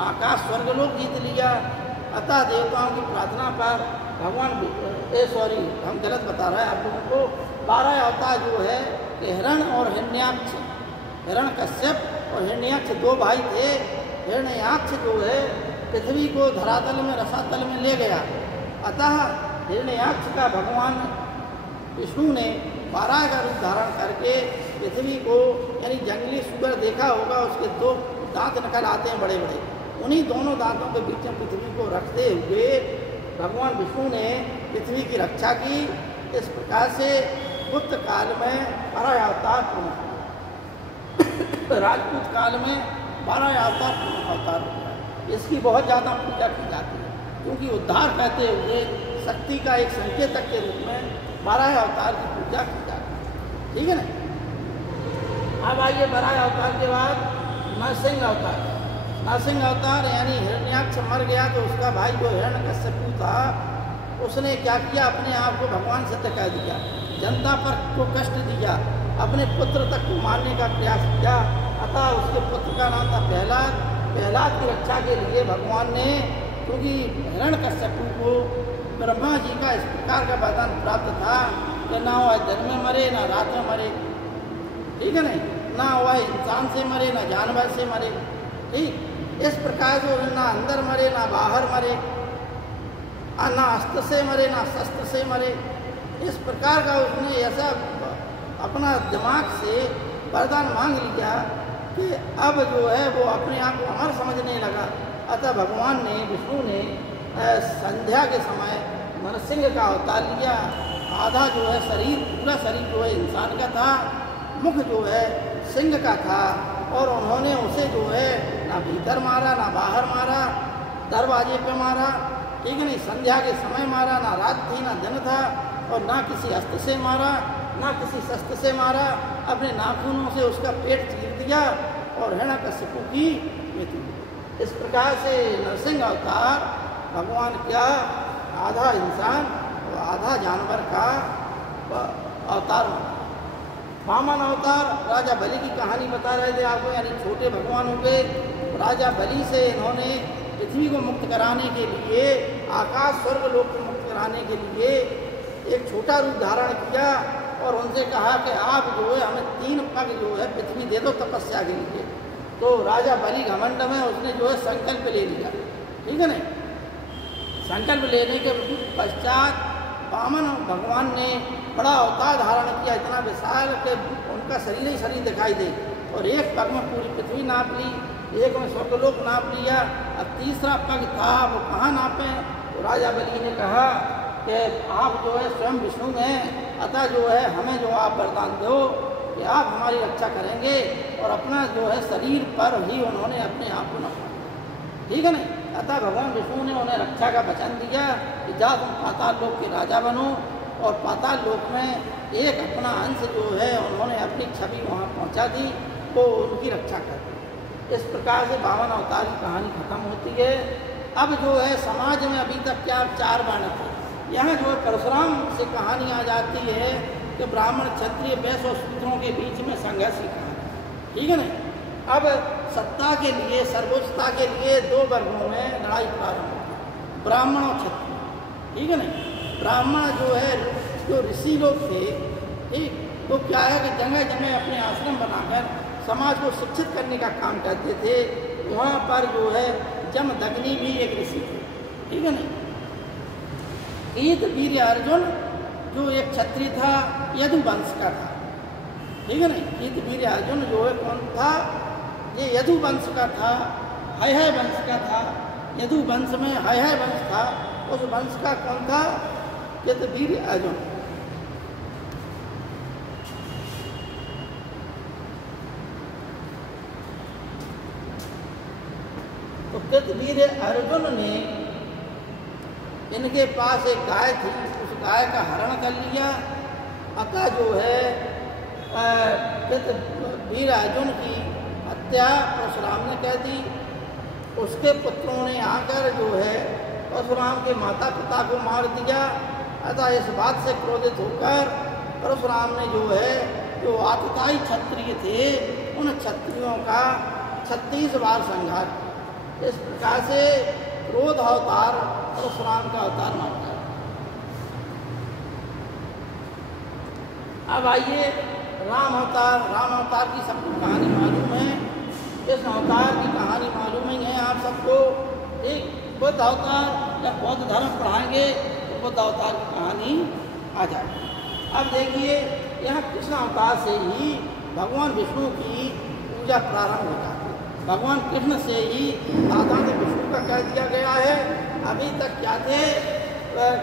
आकाश स्वर्गलोक जीत लिया। अतः देवताओं की प्रार्थना पर भगवान हम गलत बता रहे हैं आप लोगों को। 12 अवतार जो है हिरण और हिरण्याक्ष, हिरण्यकश्यप और हिरण्याक्ष 2 भाई थे। हिरण्याक्ष जो है पृथ्वी को धरातल में, रसातल में ले गया। अतः हिरण्याक्ष का भगवान विष्णु ने 12 का रूप धारण करके पृथ्वी को, यानी जंगली सुगर देखा होगा, उसके 2 दांत निकल आते हैं बड़े बड़े, उन्हीं दोनों दांतों के बीच में पृथ्वी को रखते हुए भगवान विष्णु ने पृथ्वी की रक्षा की। इस प्रकार से गुप्त काल में 12 अवतार प्रमुख, राजपूत काल में 12 अवतार प्रमुख अवतार हो गया। इसकी बहुत ज़्यादा पूजा की जाती है, क्योंकि उद्धार कहते हुए शक्ति का एक संकेतक के रूप में 12 अवतार की पूजा की जाती है। ठीक है ना। अब आइए बराह अवतार के बाद नरसिंह अवतार। नरसिंह अवतार यानी हिरण्याक्ष मर गया तो उसका भाई जो हिरण्यकश्यपु था उसने क्या किया, अपने आप को भगवान सत्य कह दिया, जनता पर को कष्ट दिया, अपने पुत्र तक को मारने का प्रयास किया। अतः उसके पुत्र का नाम था प्रहलाद। प्रहलाद की रक्षा के लिए भगवान ने, क्योंकि हिरण्यकश्यपु को ब्रह्मा जी का इस प्रकार का वरदान प्राप्त था कि ना वह दिन में मरे ना रात में मरे, ठीक है नहीं, ना वह इंसान से मरे ना जानवर से मरे, ठीक। इस प्रकार से ना अंदर मरे ना बाहर मरे, ना अस्त्र से मरे ना शस्त्र से मरे। इस प्रकार का उसने ऐसा अपना दिमाग से वरदान मांग लिया कि अब जो है वो अपने आप को अमर समझने लगा। अतः भगवान ने, विष्णु ने संध्या के समय नरसिंह का अवतार लिया। आधा जो है शरीर, पूरा शरीर जो है इंसान का था, मुख जो है सिंह का था, और उन्होंने उसे जो है ना भीतर मारा ना बाहर मारा, दरवाजे पे मारा, ठीक है नहीं, संध्या के समय मारा, ना रात थी ना दिन था, और ना किसी अस्त्र से मारा ना किसी शस्त्र से मारा, अपने नाखूनों से उसका पेट चीर दिया और हिरण्यकश्यपु की मृत्यु। इस प्रकार से नरसिंह अवतार भगवान क्या आधा इंसान और आधा जानवर का अवतार। वामन अवतार राजा बलि की कहानी बता रहे थे आपको, यानी छोटे भगवानों के राजा बलि से इन्होंने पृथ्वी को मुक्त कराने के लिए, आकाश स्वर्ग लोक को मुक्त कराने के लिए एक छोटा रूप धारण किया और उनसे कहा कि आप जो है हमें 3 पग जो है पृथ्वी दे दो तपस्या के लिए। तो राजा बलि घमंड में उसने जो है संकल्प ले लिया, ठीक है नहीं। संकल्प लेने के पश्चात वामन भगवान ने बड़ा अवतार धारण किया, इतना विशाल कि उनका शरीर ही शरीर दिखाई दे, और एक पग में पूरी पृथ्वी नाप ली, एक में स्वर्गलोक नाप लिया। अब तीसरा पग था वो कहाँ नापे, तो राजा बलि ने कहा कि आप जो है स्वयं विष्णु हैं, अतः जो है हमें जो आप वरदान दो कि आप हमारी रक्षा करेंगे, और अपना जो है शरीर पर ही उन्होंने अपने आप को नापा, ठीक है नहीं। अतः भगवान विष्णु ने उन्हें रक्षा का वचन दिया कि जा तुम पाताल लोक के राजा बनो, और पाताल लोक में एक अपना अंश जो है उन्होंने अपनी छवि वहाँ पहुँचा दी, वो उनकी रक्षा कर दी। इस प्रकार से 52 अवतार की कहानी खत्म होती है। अब जो है समाज में अभी तक क्या 4 वर्ण थे, यहाँ जो है परशुराम से कहानी आ जाती है कि ब्राह्मण क्षत्रिय वैश्य और शूद्रों के बीच में संघर्ष की कहानी, ठीक है ना। अब सत्ता के लिए, सर्वोच्चता के लिए 2 वर्गों में लड़ाई प्रारंभ हुई, ब्राह्मण और क्षत्रिय, ठीक है ना। ब्राह्मण जो है जो ऋषि लोग थे, ठीक, तो क्या है कि जगह जगह अपने आश्रम बनाकर समाज को शिक्षित करने का काम करते थे। वहाँ पर जो है जमदग्नि भी एक ऋषि थे, ठीक है ना। ईद वीर अर्जुन जो एक क्षत्रिय था, यदु वंश का था, ठीक है ना। ईद वीर अर्जुन जो है कौन था, ये यदु वंश का था, हय वंश का था। यदु वंश में हय वंश था, उस वंश का कौन था, ईद वीर अर्जुन। तो ईद वीर अर्जुन ने, इनके पास एक गाय थी, उस गाय का हरण कर लिया। अतः जो है वीर अर्जुन की हत्या परशुराम ने कर दी। उसके पुत्रों ने आकर जो है परशुराम के माता पिता को मार दिया। अतः इस बात से क्रोधित होकर परशुराम ने जो है, जो आतताई क्षत्रिय थे, उन क्षत्रियों का 36 बार संहार। इस प्रकार से क्रोध अवतार परशुराम का अवतार मानता है। अब आइए राम अवतार। राम अवतार की सबको कहानी मालूम है, इस अवतार की कहानी मालूम ही है आप सबको। एक बुद्ध अवतार, जब बौद्ध धर्म पढ़ाएंगे तो बुद्ध अवतार की कहानी आ जाएगी। अब देखिए यहाँ कृष्ण अवतार से ही भगवान विष्णु की पूजा प्रारंभ हो जाती है। भगवान कृष्ण से ही साधारण विष्णु का कह दिया गया है। अभी तक क्या थे,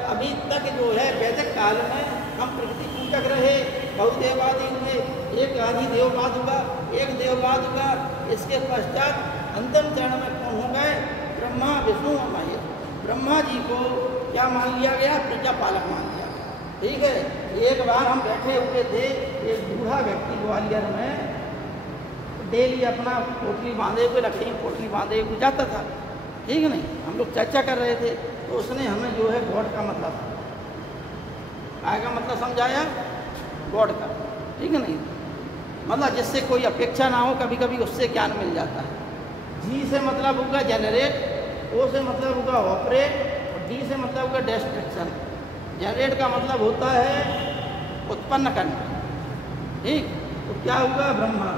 अभी तक जो है वैदिक काल में हम प्रकृति पूजक रहे, बहुदेवादी हुए, एक अधिदेववाद हुआ, एक देववाद हुआ। इसके पश्चात अंतिम चरण में कौन हो गए, ब्रह्मा विष्णु और महेश। ब्रह्मा जी को क्या मान लिया गया, प्रजापालक मान लिया, ठीक है। एक बार हम बैठे हुए थे, एक बूढ़ा व्यक्ति ग्वालियर में डेली अपना पोटली बांधे हुए, लकड़ी की पोटली बांधे हुए जाता था, ठीक है नहीं। हम लोग चर्चा कर रहे थे तो उसने हमें जो है गॉड का मतलब काय का मतलब समझाया, गॉड का, ठीक है नहीं। मतलब जिससे कोई अपेक्षा ना हो, कभी कभी उससे ज्ञान मिल जाता है। जी से मतलब होगा जनरेट, ओ से मतलब होगा ऑपरेट, और डी से मतलब होगा डिस्ट्रक्शन। जनरेट का मतलब होता है उत्पन्न करना, ठीक। तो क्या होगा, ब्रह्मा।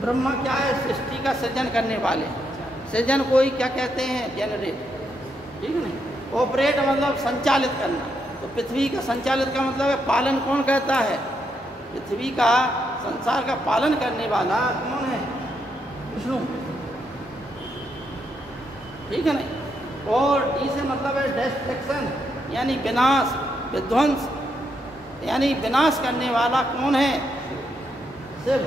ब्रह्मा क्या है, सृष्टि का सृजन करने वाले। सृजन कोई क्या कहते हैं, जनरेट, ठीक है नहीं। ऑपरेट मतलब संचालित करना। तो पृथ्वी का संचालित का मतलब है पालन। कौन कहता है, पृथ्वी का, संसार का पालन करने वाला कौन है, विष्णु, ठीक है नहीं। और डी से मतलब है डिस्ट्रक्शन, यानी विनाश, विध्वंस, यानी विनाश करने वाला कौन है, शिव।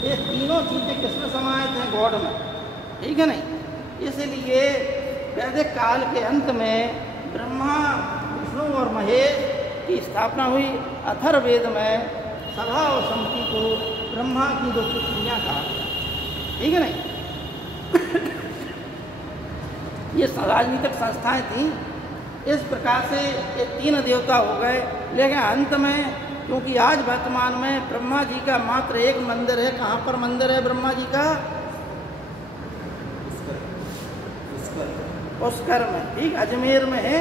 ये तीनों चीजें किसमें समाहित हैं, गॉड में, ठीक है नहीं। इसलिए वैदिक काल के अंत में ब्रह्मा, विष्णु और महेश की स्थापना हुई। अथर्ववेद में सभा और समिति को ब्रह्मा की दो पुत्रियां कहा, ठीक है नहीं। ये राजनीतिक संस्थाएं थीं। इस प्रकार से ये तीन देवता हो गए। लेकिन अंत में, क्योंकि आज वर्तमान में ब्रह्मा जी का मात्र एक मंदिर है। कहाँ पर मंदिर है ब्रह्मा जी का, पुष्कर में, ठीक, अजमेर में है।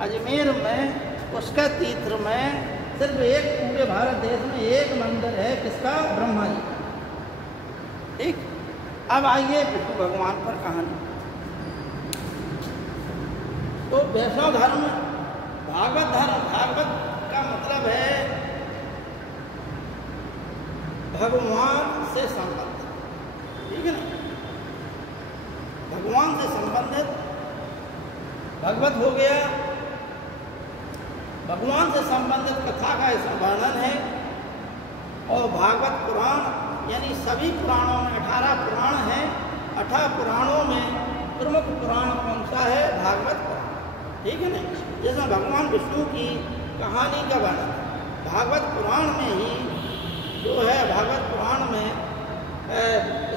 अजमेर में पुष्कर तीर्थ में सिर्फ एक, पूरे भारत देश में एक मंदिर है, किसका, ब्रह्मा जी, ठीक। अब आइए विष्णु भगवान पर कहानी। तो वैष्णव धर्म, भागवत धर्म, भागवत का मतलब है भगवान से संबंधित, ठीक है ना। भगवान से संबंधित भगवत हो गया। भगवान से संबंधित कथा का इसमें वर्णन है। और भागवत पुराण, यानी सभी पुराणों में 18 पुराण हैं। 18 पुराणों में प्रमुख पुराण कौन सा है, भागवत पुराण, ठीक है ना। जिसमें भगवान विष्णु की कहानी का वर्णन भागवत पुराण में ही जो है। भागवत पुराण में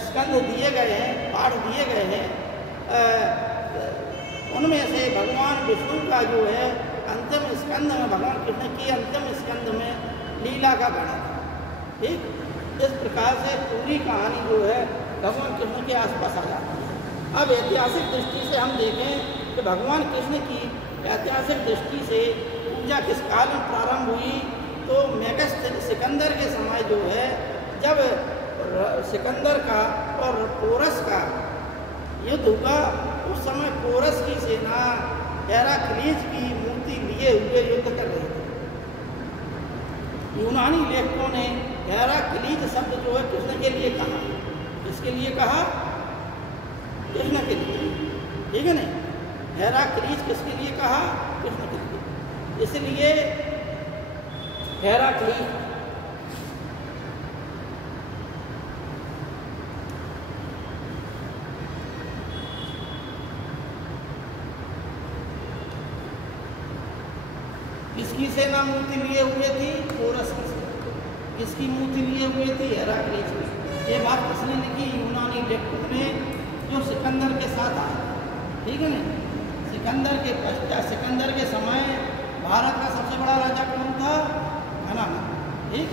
स्कंद दिए गए हैं, पाठ दिए गए हैं। उनमें से भगवान विष्णु का जो है अंतिम स्कंद में, भगवान कृष्ण की अंतिम स्कंद में लीला का वर्णन, ठीक। इस प्रकार से पूरी कहानी जो है भगवान कृष्ण के आसपास आ जाती है। अब ऐतिहासिक दृष्टि से हम देखें कि भगवान कृष्ण की ऐतिहासिक दृष्टि से पूजा किस काल में प्रारंभ हुई, तो मेगस्थ सिकंदर के समय जो है, जब सिकंदर का और पोरस का युद्ध हुआ, उस समय पोरस की सेना हेराक्लीज की मूर्ति लिए हुए युद्ध कर रही थी। यूनानी लेखकों ने हेराक्लीज शब्द जो है कृष्ण के लिए कहा। किसके लिए कहा, कृष्ण के लिए, ठीक है नहीं। हेराक्लीज किसके लिए कहा, कृष्ण के लिए। इसलिए हेराक्लीज किसकी सेना मूर्ति लिए हुए थी, पोरस की सेना। किसकी मूर्ति लिए हुए थी, हेराक्लीज की। ये बात किसने लिखी, यूनानी लेखक ने, जो सिकंदर के साथ आए, ठीक है ना। सिकंदर के पश्चात, सिकंदर के समय भारत का सबसे बड़ा राजा कौन था, धनानंद, ठीक।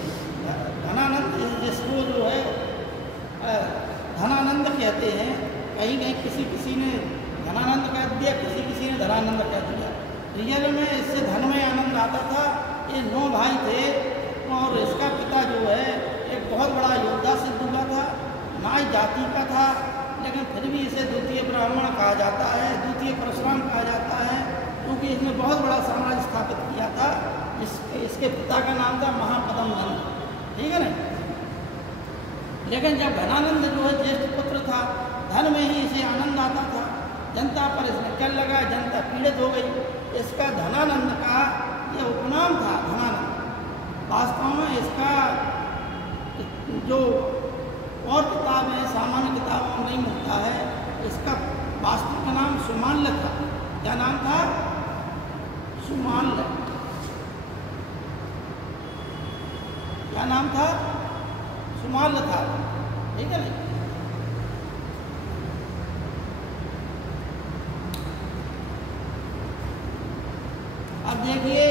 धनानंद, जिसको जो है धनानंद कहते हैं। कहीं कहीं किसी ने धनानंद कह दिया, किसी ने धनानंद कह दिया। रियल में इससे धन में आनंद आता था। ये 9 भाई थे और इसका पिता जो है एक बहुत बड़ा योद्धा सिद्ध हुआ था, नाई जाति का था, लेकिन फिर भी इसे द्वितीय ब्राह्मण कहा जाता है, द्वितीय परशुराम कहा जाता है, क्योंकि इसने बहुत बड़ा साम्राज्य स्थापित किया था। इसके पिता का नाम था महापद्म नंद, ठीक है ना। लेकिन जब धनानंद जो है ज्येष्ठ पुत्र था, धन में ही इसे आनंद आता था। जनता पर इसने कर लगा, जनता पीड़ित हो गई। इसका धनानंद का ये उपनाम था, धनानंद। वास्तव में इसका जो और किताबें, सामान्य किताबों में नहीं मिलता है, इसका वास्तविक नाम सुमाल्य था। क्या नाम था, सुमाल्य, क्या नाम था? सुमाल्य था, ठीक है ना। अब देखिए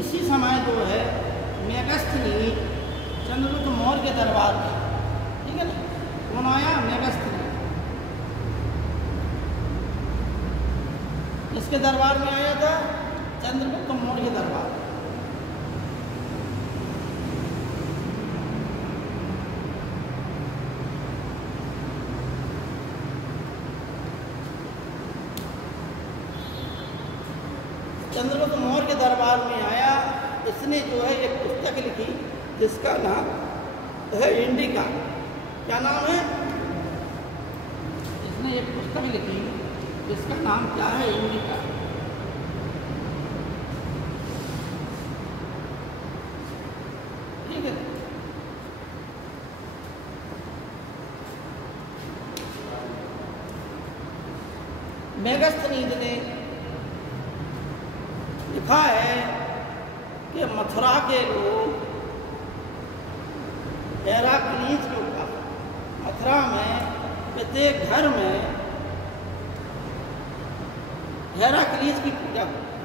इसी समय जो है मेगस्थनी चंद्रगुप्त मौर्य के दरबार में, ठीक है ना, कौन आया? मेगस्थनी। इसके दरबार में आया था चंद्रगुप्त मौर्य के दरबार। चंद्रगुप्त मौर्य के दरबार में आया। इसने जो है एक पुस्तक लिखी जिसका नाम है इंडिका। क्या नाम है? इसने एक पुस्तक लिखी जिसका नाम क्या है? इंडिका। ठीक है। मेगस्थनीद ने लिखा है कि मथुरा के लोग हेराक्लीज के ऊपर, मथुरा में प्रत्येक घर में हेराक्लीज की पूजा होती है।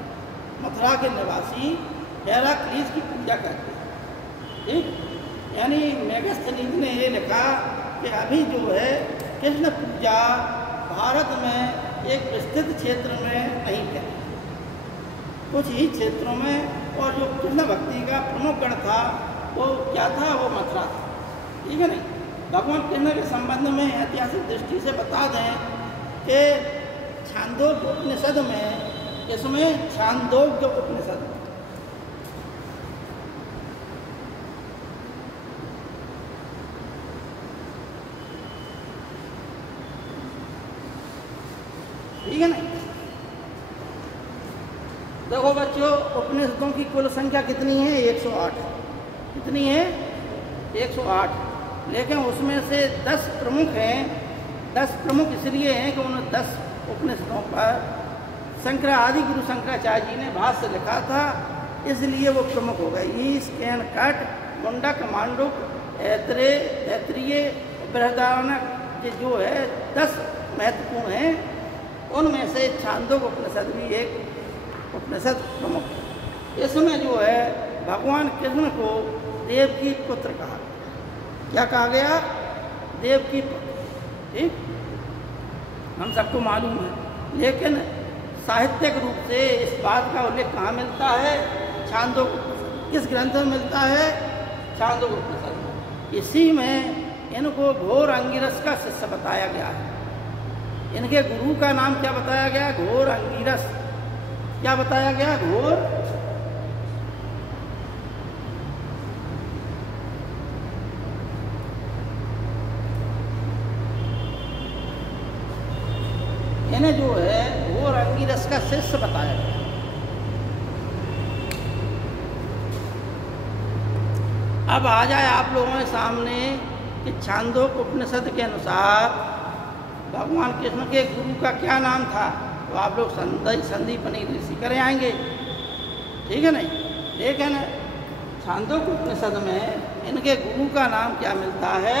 मथुरा के निवासी हेराक्लीज की पूजा करते हैं। ठीक, यानी मेगस्थनीद ने ये लिखा कि अभी जो है कृष्ण पूजा भारत में एक विस्तृत क्षेत्र में नहीं है, कुछ ही क्षेत्रों में। और जो कृष्ण भक्ति का प्रमुख गण था वो क्या था? वो मथुरा था, ठीक है नहीं। भगवान कृष्ण के संबंध में ऐतिहासिक दृष्टि से बता दें कि छांदोग्य उपनिषद में, इसमें छांदोग्य उपनिषद में ठीक है नहीं। देखो बच्चों, उपनिषदों की कुल संख्या कितनी है? 108। कितनी है? 108। लेकिन उसमें से 10 प्रमुख हैं। 10 प्रमुख इसलिए हैं कि उन 10 उपनिषदों पर आदि गुरु शंकराचार्य जी ने भाष्य लिखा था, इसलिए वो प्रमुख हो गए। ईश, केन, कट, मुंडक, मांडुक, ऐत्रेय, बृहदारण्यक, ये जो है 10 महत्वपूर्ण हैं। उनमें से छांदोग्य उपनिषद भी एक उपनिषद प्रमुख है। इसमें जो है भगवान कृष्ण को देव की पुत्र कहा। क्या कहा गया? देव की पुत्र। ठीक, हम सबको मालूम है, लेकिन साहित्यिक रूप से इस बात का उल्लेख कहाँ मिलता है? छांदोग्य उपनिषद। किस ग्रंथ में मिलता है? छांदोग्य उपनिषद। इसी में इनको घोर अंगिरस का शिष्य बताया गया है। इनके गुरु का नाम क्या बताया गया? घोर अंगिरस। क्या बताया गया? घोर। इन्हें जो है घोर अंगिरस का शिष्य बताया गया। अब आ जाए आप लोगों के सामने कि छांदोग्य उपनिषद के अनुसार भगवान कृष्ण के गुरु का क्या नाम था, तो आप लोग संदीपनी ऋषि करे आएंगे, ठीक है नहीं। लेकिन छांदोग्य उपनिषद में इनके गुरु का नाम क्या मिलता है?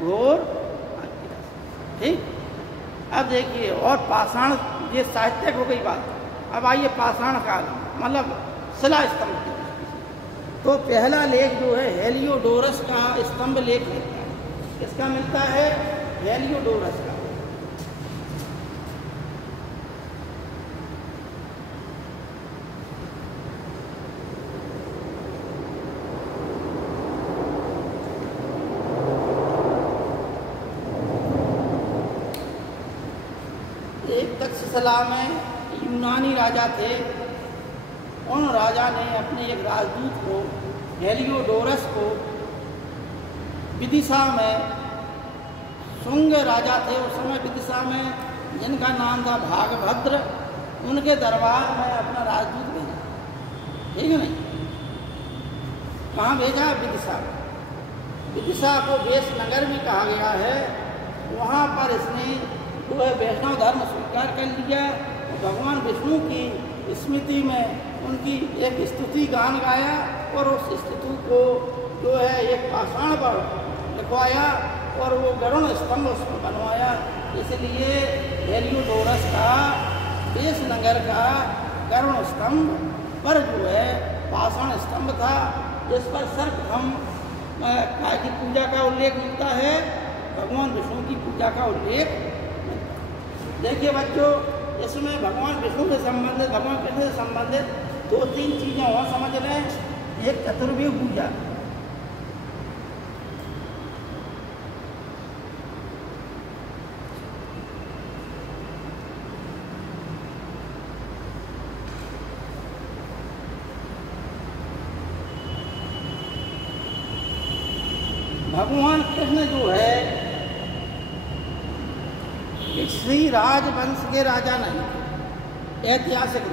घोर अंगिरस। ठीक, अब देखिए, और पाषाण, ये साहित्यिक हो गई बात। अब आइए पाषाण काल, मतलब शिला स्तंभ की दृष्टि से। तो पहला लेख जो है हेलियोडोरस का स्तंभ लेख मिलता है। किसका मिलता है? हेलियोडोरस का। तक्षशिला में यूनानी राजा थे। उन राजा ने अपने एक राजदूत को, हेलियोडोरस को, विदिशा में, शुंग राजा थे उस समय विदिशा में, जिनका नाम था भागभद्र, उनके दरबार में अपना राजदूत भेजा। ठीक है नहीं। कहाँ भेजा? विदिशा। विदिशा को वेश नगर भी कहा गया है। वहाँ पर इसने जो है वैष्णव धर्म स्वीकार कर लिया। भगवान विष्णु की स्मृति में उनकी एक स्तुति गान गाया और उस स्तुति को जो है एक पाषाण पर लिखवाया और वो गरुड़ स्तंभ उसमें बनवाया। इसलिए हेलियोडोरस का विजयनगर का गरुड़ स्तंभ पर जो है पाषाण स्तंभ था, जिस पर सर्वप्रथम काय की पूजा का उल्लेख मिलता है, भगवान विष्णु की पूजा का उल्लेख मिलता है। देखिए बच्चों, इसमें भगवान विष्णु से संबंधित, भगवान कृष्ण से संबंधित 2-3 चीज़ें और समझ लें। एक चतुर्वेद पूजा, भगवान कृष्ण जो है किसी राजवंश के राजा नहीं, ऐतिहासिक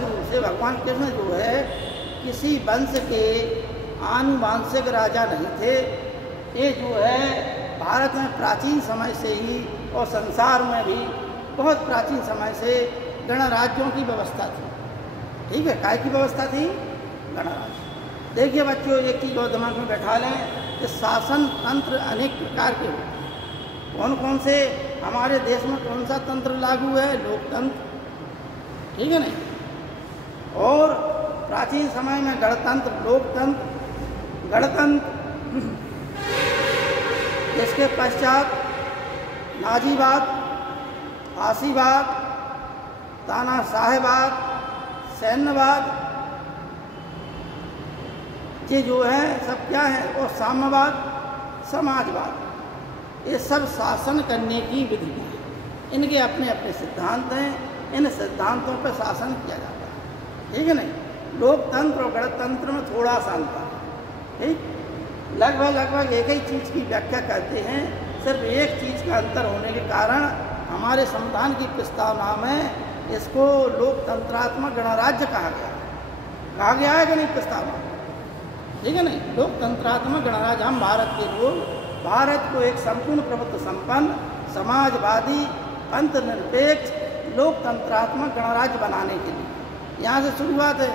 रूप से भगवान कृष्ण जो है किसी वंश के आनुवांशिक राजा नहीं थे। ये जो है भारत में प्राचीन समय से ही और संसार में भी बहुत प्राचीन समय से गणराज्यों की व्यवस्था थी। ठीक है, काय की व्यवस्था थी? गणराज्य। देखिए बच्चों, एक चीज़ और दिमाग में बैठा लें कि शासन तंत्र अनेक प्रकार के होते हैं। कौन कौन से? हमारे देश में कौन सा तंत्र लागू है? लोकतंत्र, ठीक है नहीं? और प्राचीन समय में गणतंत्र, लोकतंत्र, गणतंत्र, इसके पश्चात नाजीवाद, फांसीवाद, तानाशाहवाद, सैन्यवाद, ये जो है सब क्या है? और साम्यवाद, समाजवाद। ये सब शासन करने की विधि है, इनके अपने अपने सिद्धांत हैं, इन सिद्धांतों पर शासन किया जाता है। ठीक है नहीं? लोकतंत्र और गणतंत्र में थोड़ा सा अंतर है। ठीक, लगभग एक ही चीज़ की व्याख्या करते हैं। सिर्फ एक चीज़ का अंतर होने के कारण हमारे संविधान की प्रस्तावना में इसको लोकतंत्रात्मक गणराज्य कहा गया है कि नहीं प्रस्तावना? ठीक है नहीं? लोकतंत्रात्मक गणराज्य। हम भारत के लोग भारत को एक संपूर्ण प्रभुत्व संपन्न, समाजवादी, तंत्र निरपेक्ष, लोकतंत्रात्मक गणराज्य बनाने के लिए यहाँ से शुरुआत है।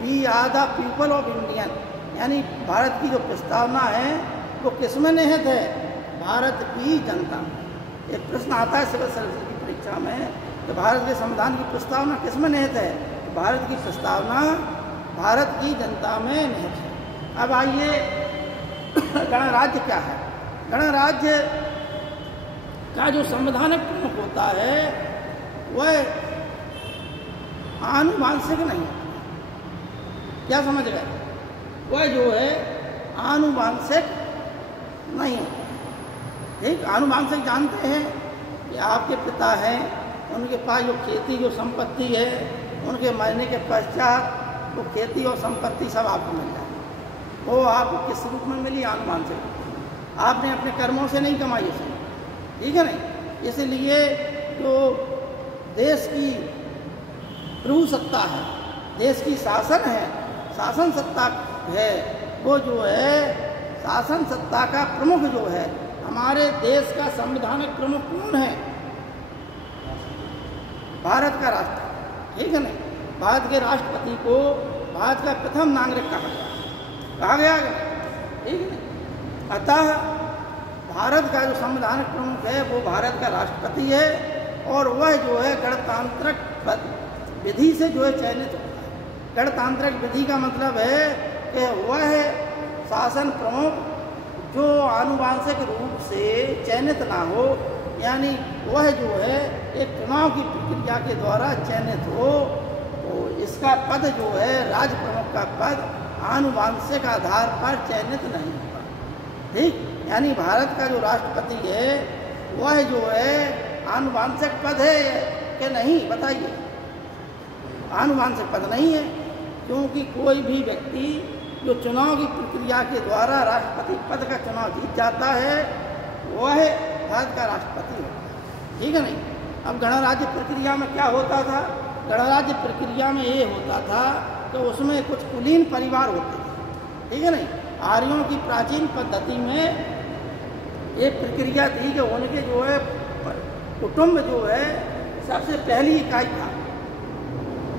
We are the people of Indian, यानी भारत की जो प्रस्तावना है वो किसमें निहित है? भारत की जनता। एक प्रश्न आता है सिविल सर्विस की परीक्षा में, तो भारत के संविधान की प्रस्तावना किसमें निहित है? भारत की प्रस्तावना भारत की जनता में निहित है। अब आइए, गणराज्य क्या है? गणराज्य का जो संवैधानिक प्रमुख होता है वह आनुवांशिक नहीं है। क्या समझ गए? वह जो है आनुवांशिक नहीं है। ठीक, आनुवांशिक जानते हैं कि आपके पिता हैं, उनके पास जो खेती जो संपत्ति है, उनके मरने के पश्चात वो खेती और संपत्ति सब आपको मिल जाए। वो आपको किस रूप में मिली? आनुवांशिक। आपने अपने कर्मों से नहीं कमाई उसे। ठीक है नहीं? इसलिए जो देश की प्रभु सत्ता है, देश की शासन है, शासन सत्ता है, वो जो है शासन सत्ता का प्रमुख जो है, हमारे देश का संवैधानिक प्रमुख कौन है? भारत का राष्ट्रपति। ठीक है नहीं? भारत के राष्ट्रपति को भारत का प्रथम नागरिक कहा गया। ठीक है? अतः भारत का जो संवैधानिक प्रमुख है वो भारत का राष्ट्रपति है, और वह जो है गणतांत्रिक विधि से जो है चयनित होता है। गणतांत्रिक विधि का मतलब है कि वह शासन प्रमुख जो आनुवांशिक रूप से चयनित ना हो, यानी वह जो है एक चुनाव की प्रक्रिया के द्वारा चयनित हो, तो इसका पद जो है राज्य प्रमुख का पद आनुवांशिक आधार पर चयनित नहीं होता। ठीक, यानी भारत का जो राष्ट्रपति है वह जो है आनुवांशिक पद है कि नहीं? बताइए। आनुवांशिक पद नहीं है, क्योंकि कोई भी व्यक्ति जो चुनाव की प्रक्रिया के द्वारा राष्ट्रपति पद का चुनाव जीत जाता है वह भारत का राष्ट्रपति होता है। ठीक है नहीं? अब गणराज्य प्रक्रिया में क्या होता था? गणराज्य प्रक्रिया में ये होता था कि उसमें कुछ कुलीन परिवार होते थे। ठीक है नहीं? आर्यों की प्राचीन पद्धति में एक प्रक्रिया थी कि उनके जो है कुटुंब जो है सबसे पहली इकाई था।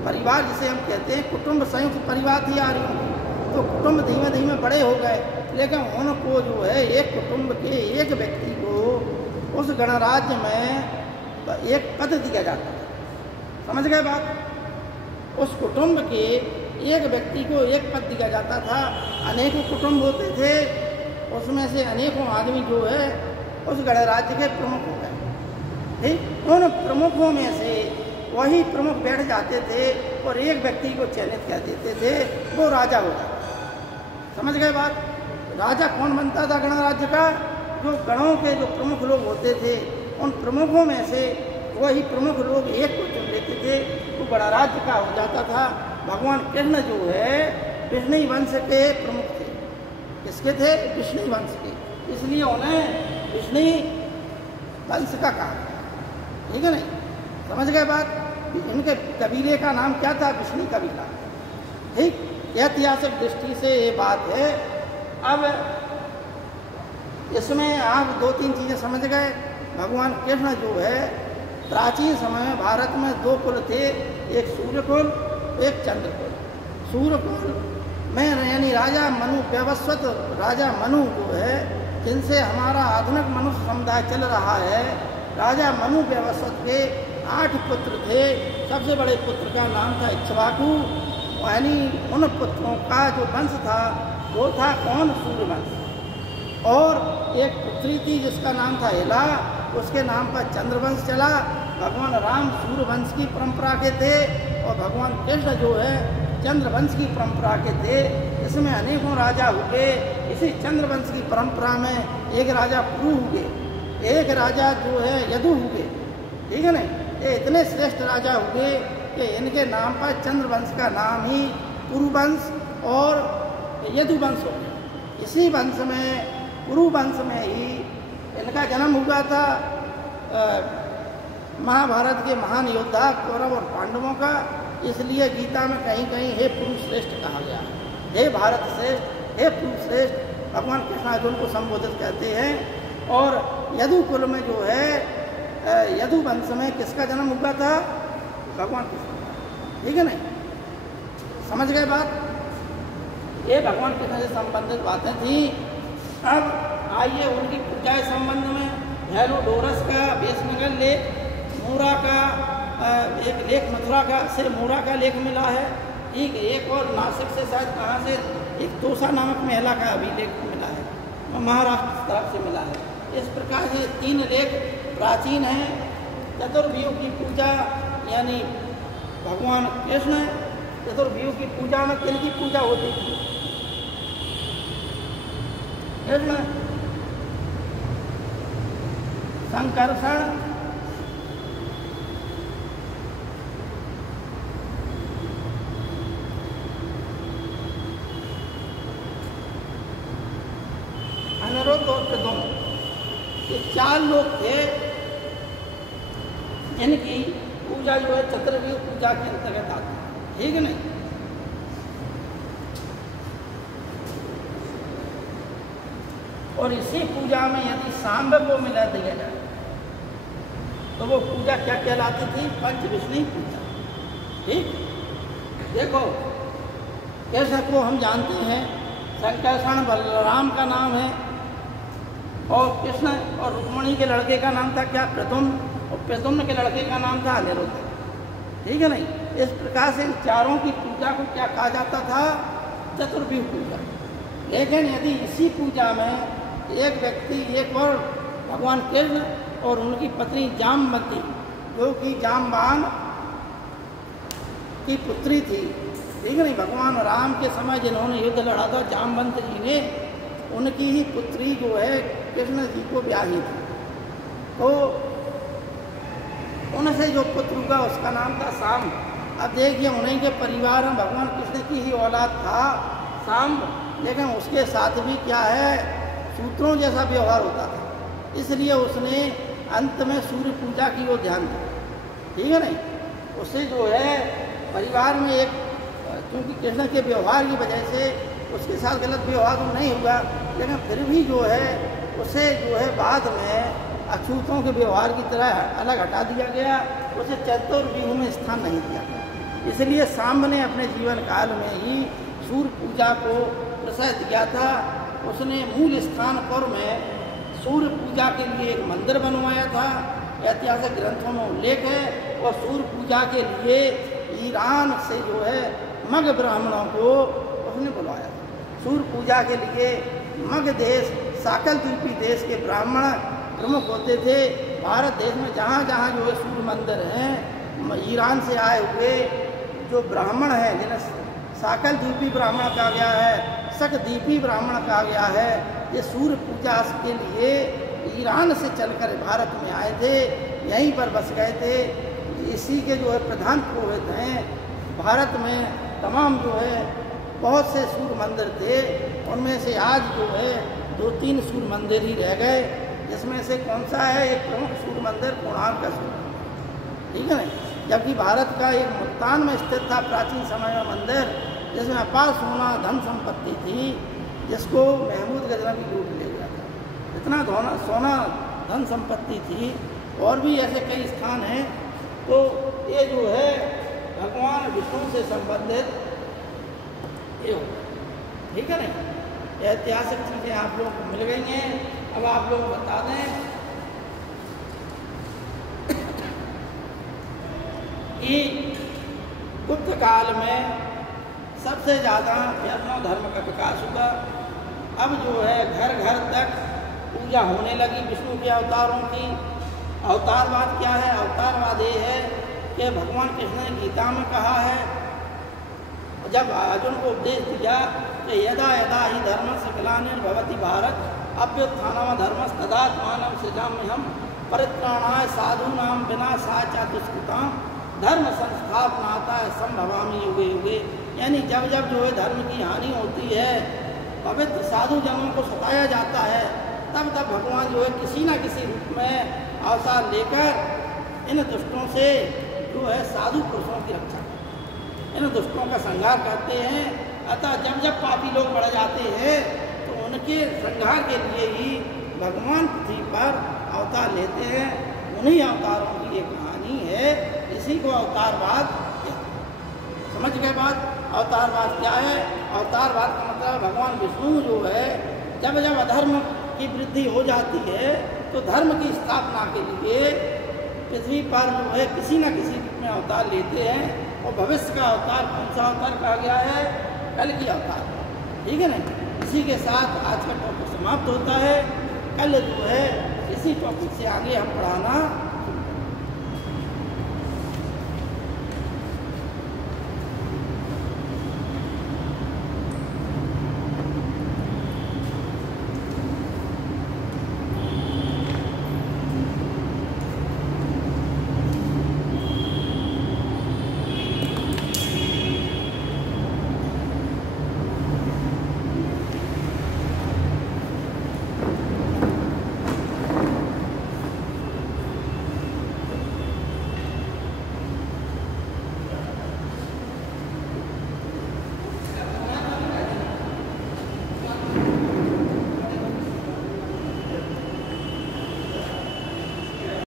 परिवार जिसे हम कहते हैं, कुटुंब संयुक्त परिवार थी आर्यों की, तो कुटुंब धीमे धीमे बड़े हो गए, लेकिन उनको जो है एक कुटुंब के एक व्यक्ति को उस गणराज्य में एक पद दिया जाता था। समझ गए बात? उस कुटुंब के एक व्यक्ति को एक पद दिया जाता था। अनेकों कुटुंब होते थे, उसमें से अनेकों आदमी जो है उस गणराज्य के प्रमुख हो गए। ठीक, उन प्रमुखों में से वही प्रमुख बैठ जाते थे और एक व्यक्ति को चयनित कर देते थे, वो राजा हो जाता। समझ गए बात? राजा कौन बनता था गणराज्य का? जो गणों के जो प्रमुख लोग होते थे, उन प्रमुखों में से वही प्रमुख लोग एक को चुन लेते थे, तो गणराज्य का हो जाता था। भगवान कृष्ण जो है विष्णु वंश के प्रमुख थे। किसके थे? विष्णु वंश के, इसलिए उन्हें विष्णु वंश का कहा। ठीक है नहीं? समझ गए बात? इनके कबीले का नाम क्या था? विष्णु कबीला। ठीक, ऐतिहासिक दृष्टि से ये बात है। अब इसमें आप दो तीन चीज़ें समझ गए। भगवान कृष्ण जो है प्राचीन समय में भारत में दो कुल थे, एक सूर्य कुल, एक चंद्र कुल। सूर्य कुल में यानी राजा मनु, व्यवस्वत राजा मनु जो है, जिनसे हमारा आधुनिक मनुष्य समुदाय चल रहा है, राजा मनु व्यवस्वत के 8 पुत्र थे। सबसे बड़े पुत्र का नाम था इक्ष्वाकु, यानी उन पुत्रों का जो वंश था वो था कौन? सूर्य वंश। और एक पुत्री थी जिसका नाम था इला, उसके नाम पर चंद्रवंश चला। भगवान राम सूर्य वंश की परंपरा के थे और भगवान कृष्ण जो है चंद्रवंश की परंपरा के थे। इसमें अनेकों राजा हुए। इसी चंद्रवंश की परंपरा में एक राजा पुरु हुए, एक राजा जो है यदु हुए। ठीक है ना? ये इतने श्रेष्ठ राजा हुए कि इनके नाम पर चंद्रवंश का नाम ही पुरुवंश और यदुवंश हो गया। इसी वंश में, पुरुवंश में ही इनका जन्म हुआ था। महाभारत के महान योद्धा कौरव और पांडवों का। इसलिए गीता में कहीं कहीं हे पुरुष श्रेष्ठ कहा गया, हे भारत श्रेष्ठ, हे पुरुष श्रेष्ठ भगवान कृष्ण अर्जुन को संबोधित करते हैं। और यदु कुल में जो है, यदु वंश में किसका जन्म हुआ था? भगवान कृष्ण। ठीक है नहीं? समझ गए बात? ये भगवान कृष्ण से संबंधित बातें थी। अब आइए उनकी पूजा के संबंध में हेलोडोरस का वेशनगर लेख, मूरा का एक लेख, मथुरा का से मूरा का लेख मिला है। एक और नासिक से शायद कहाँ से एक तोसा नामक महिला का अभी लेख मिला है, महाराष्ट्र की तरफ से मिला है। इस प्रकार ये 3 लेख प्राचीन हैं। चतुर्व्यूह की पूजा यानी भगवान कृष्ण चतुर्व्यूह की पूजा में किनकी पूजा होती थी? कृष्ण, संकर्षण, अनिरुद्ध और प्रद्युम्न, ये 4 लोग थे जिनकी पूजा जो है चतुर्व्यूह पूजा के अंतर्गत आती है। ठीक है नहीं? और इसी पूजा में यदि सांब को मिला दिया जाए तो वो पूजा क्या कहलाती थी? पंचविष्णु पूजा। ठीक, देखो कैसे को हम जानते हैं, संकर्षण बलराम का नाम है और कृष्ण और रुक्मणी के लड़के का नाम था क्या? प्रद्युम्न, और प्रद्युम्न के लड़के का नाम था अनिरुद्ध। ठीक है नहीं? इस प्रकार से इन चारों की पूजा को क्या कहा जाता था? चतुर्व्यूह पूजा। लेकिन यदि इसी पूजा में एक व्यक्ति, एक और भगवान कृष्ण और उनकी पत्नी जामवती, जो कि जामवान की पुत्री थी, ठीक है नहीं, भगवान राम के समय जिन्होंने युद्ध लड़ा था जामवंत जी ने, उनकी ही पुत्री जो है कृष्ण जी को ब्याही थी। तो उनसे जो पुत्र हुआ उसका नाम था सांब। अब देखिए उन्हीं के परिवार में भगवान कृष्ण की ही औलाद था सांब, लेकिन उसके साथ भी क्या है, सूत्रों जैसा व्यवहार होता था। इसलिए उसने अंत में सूर्य पूजा की ओर ध्यान दिया। ठीक है नहीं? उससे जो है परिवार में एक, क्योंकि कृष्ण के व्यवहार की वजह से उसके साथ गलत व्यवहार तो नहीं हुआ, लेकिन फिर भी जो है उसे जो है बाद में अछूतों के व्यवहार की तरह अलग हटा दिया गया। उसे चतुर्व्यूह में स्थान नहीं दिया गया। इसलिए सांब ने अपने जीवन काल में ही सूर्य पूजा को प्रशय दिया था। उसने मूल स्थानपुर में सूर्य पूजा के लिए एक मंदिर बनवाया था। ऐतिहासिक ग्रंथों में उल्लेख है। और सूर्य पूजा के लिए ईरान से जो है मग ब्राह्मणों को उसने बुलाया था। सूर्य पूजा के लिए मग देश, साकल द्वीपी देश के ब्राह्मण प्रमुख होते थे। भारत देश में जहाँ जहाँ जो है सूर्य मंदिर हैं, ईरान से आए हुए जो ब्राह्मण हैं, जिन्हें साकल द्वीपी ब्राह्मण कहा गया है, शकद्वीपी ब्राह्मण कहा गया है, ये सूर्य पूजा के लिए ईरान से चलकर भारत में आए थे, यहीं पर बस गए थे। इसी के जो है प्रधान पुरोहित हैं। भारत में तमाम जो है बहुत से सूर्य मंदिर थे, उनमें से आज जो है 2-3 सूर्य मंदिर ही रह गए, जिसमें से कौन सा है एक प्रमुख सूर्य मंदिर कोणार्क का सूर्य मंदिर, ठीक है ना। जबकि भारत का एक मुल्तान में स्थित था प्राचीन समय में मंदिर, जिसमें अपार सोना धन संपत्ति थी, जिसको महमूद गजनवी लूट ले गया था। इतना सोना धन संपत्ति थी। और भी ऐसे कई स्थान हैं। तो ये जो है भगवान विष्णु से संबंधित ये होता है, ठीक है ना। ऐतिहासिक चीज़ें आप लोगों को मिल गई हैं। अब आप लोग बता दें कि गुप्त काल में सबसे ज़्यादा वैष्णव धर्म का विकास हुआ। अब जो है घर घर तक पूजा होने लगी विष्णु के अवतारों की। अवतारवाद क्या है? अवतारवाद ये है कि भगवान कृष्ण ने गीता में कहा है, जब अर्जुन को उपदेश दिया कि यदा यदा ही धर्मस्य ग्लानिर्भवति भारत अभ्युत्थानम धर्मस्तदात्मानं सृजाम्यहं परित्राणाय साधूनां विनाशाय च दुष्कृतां धर्म संस्थापनाय संभवामि युगे युगे। यानी जब जब जो है धर्म की हानि होती है, पवित्र साधु जनों को सताया जाता है, तब तब भगवान जो है किसी न किसी रूप में अवतार लेकर इन दुष्टों से जो है साधु पुरुषों की रक्षा करते हैं, इन दुष्टों का संहार करते हैं। अतः जब जब पापी लोग बढ़ जाते हैं तो उनके संहार के लिए ही भगवान पृथ्वी पर अवतार लेते हैं। उन्हीं अवतारों की एक कहानी है, इसी को अवतारवाद कहते हैं। समझ गए बात? अवतारवाद क्या है? अवतारवाद का मतलब भगवान विष्णु जो है जब जब अधर्म की वृद्धि हो जाती है तो धर्म की स्थापना के लिए पृथ्वी पर जो है किसी न किसी रूप में अवतार लेते हैं। और भविष्य का अवतार कौन सा अवतार कहा गया है? कल की अवतार, ठीक है ना। इसी के साथ आज का टॉपिक समाप्त होता है। कल जो है इसी टॉपिक से आगे हम पढ़ाना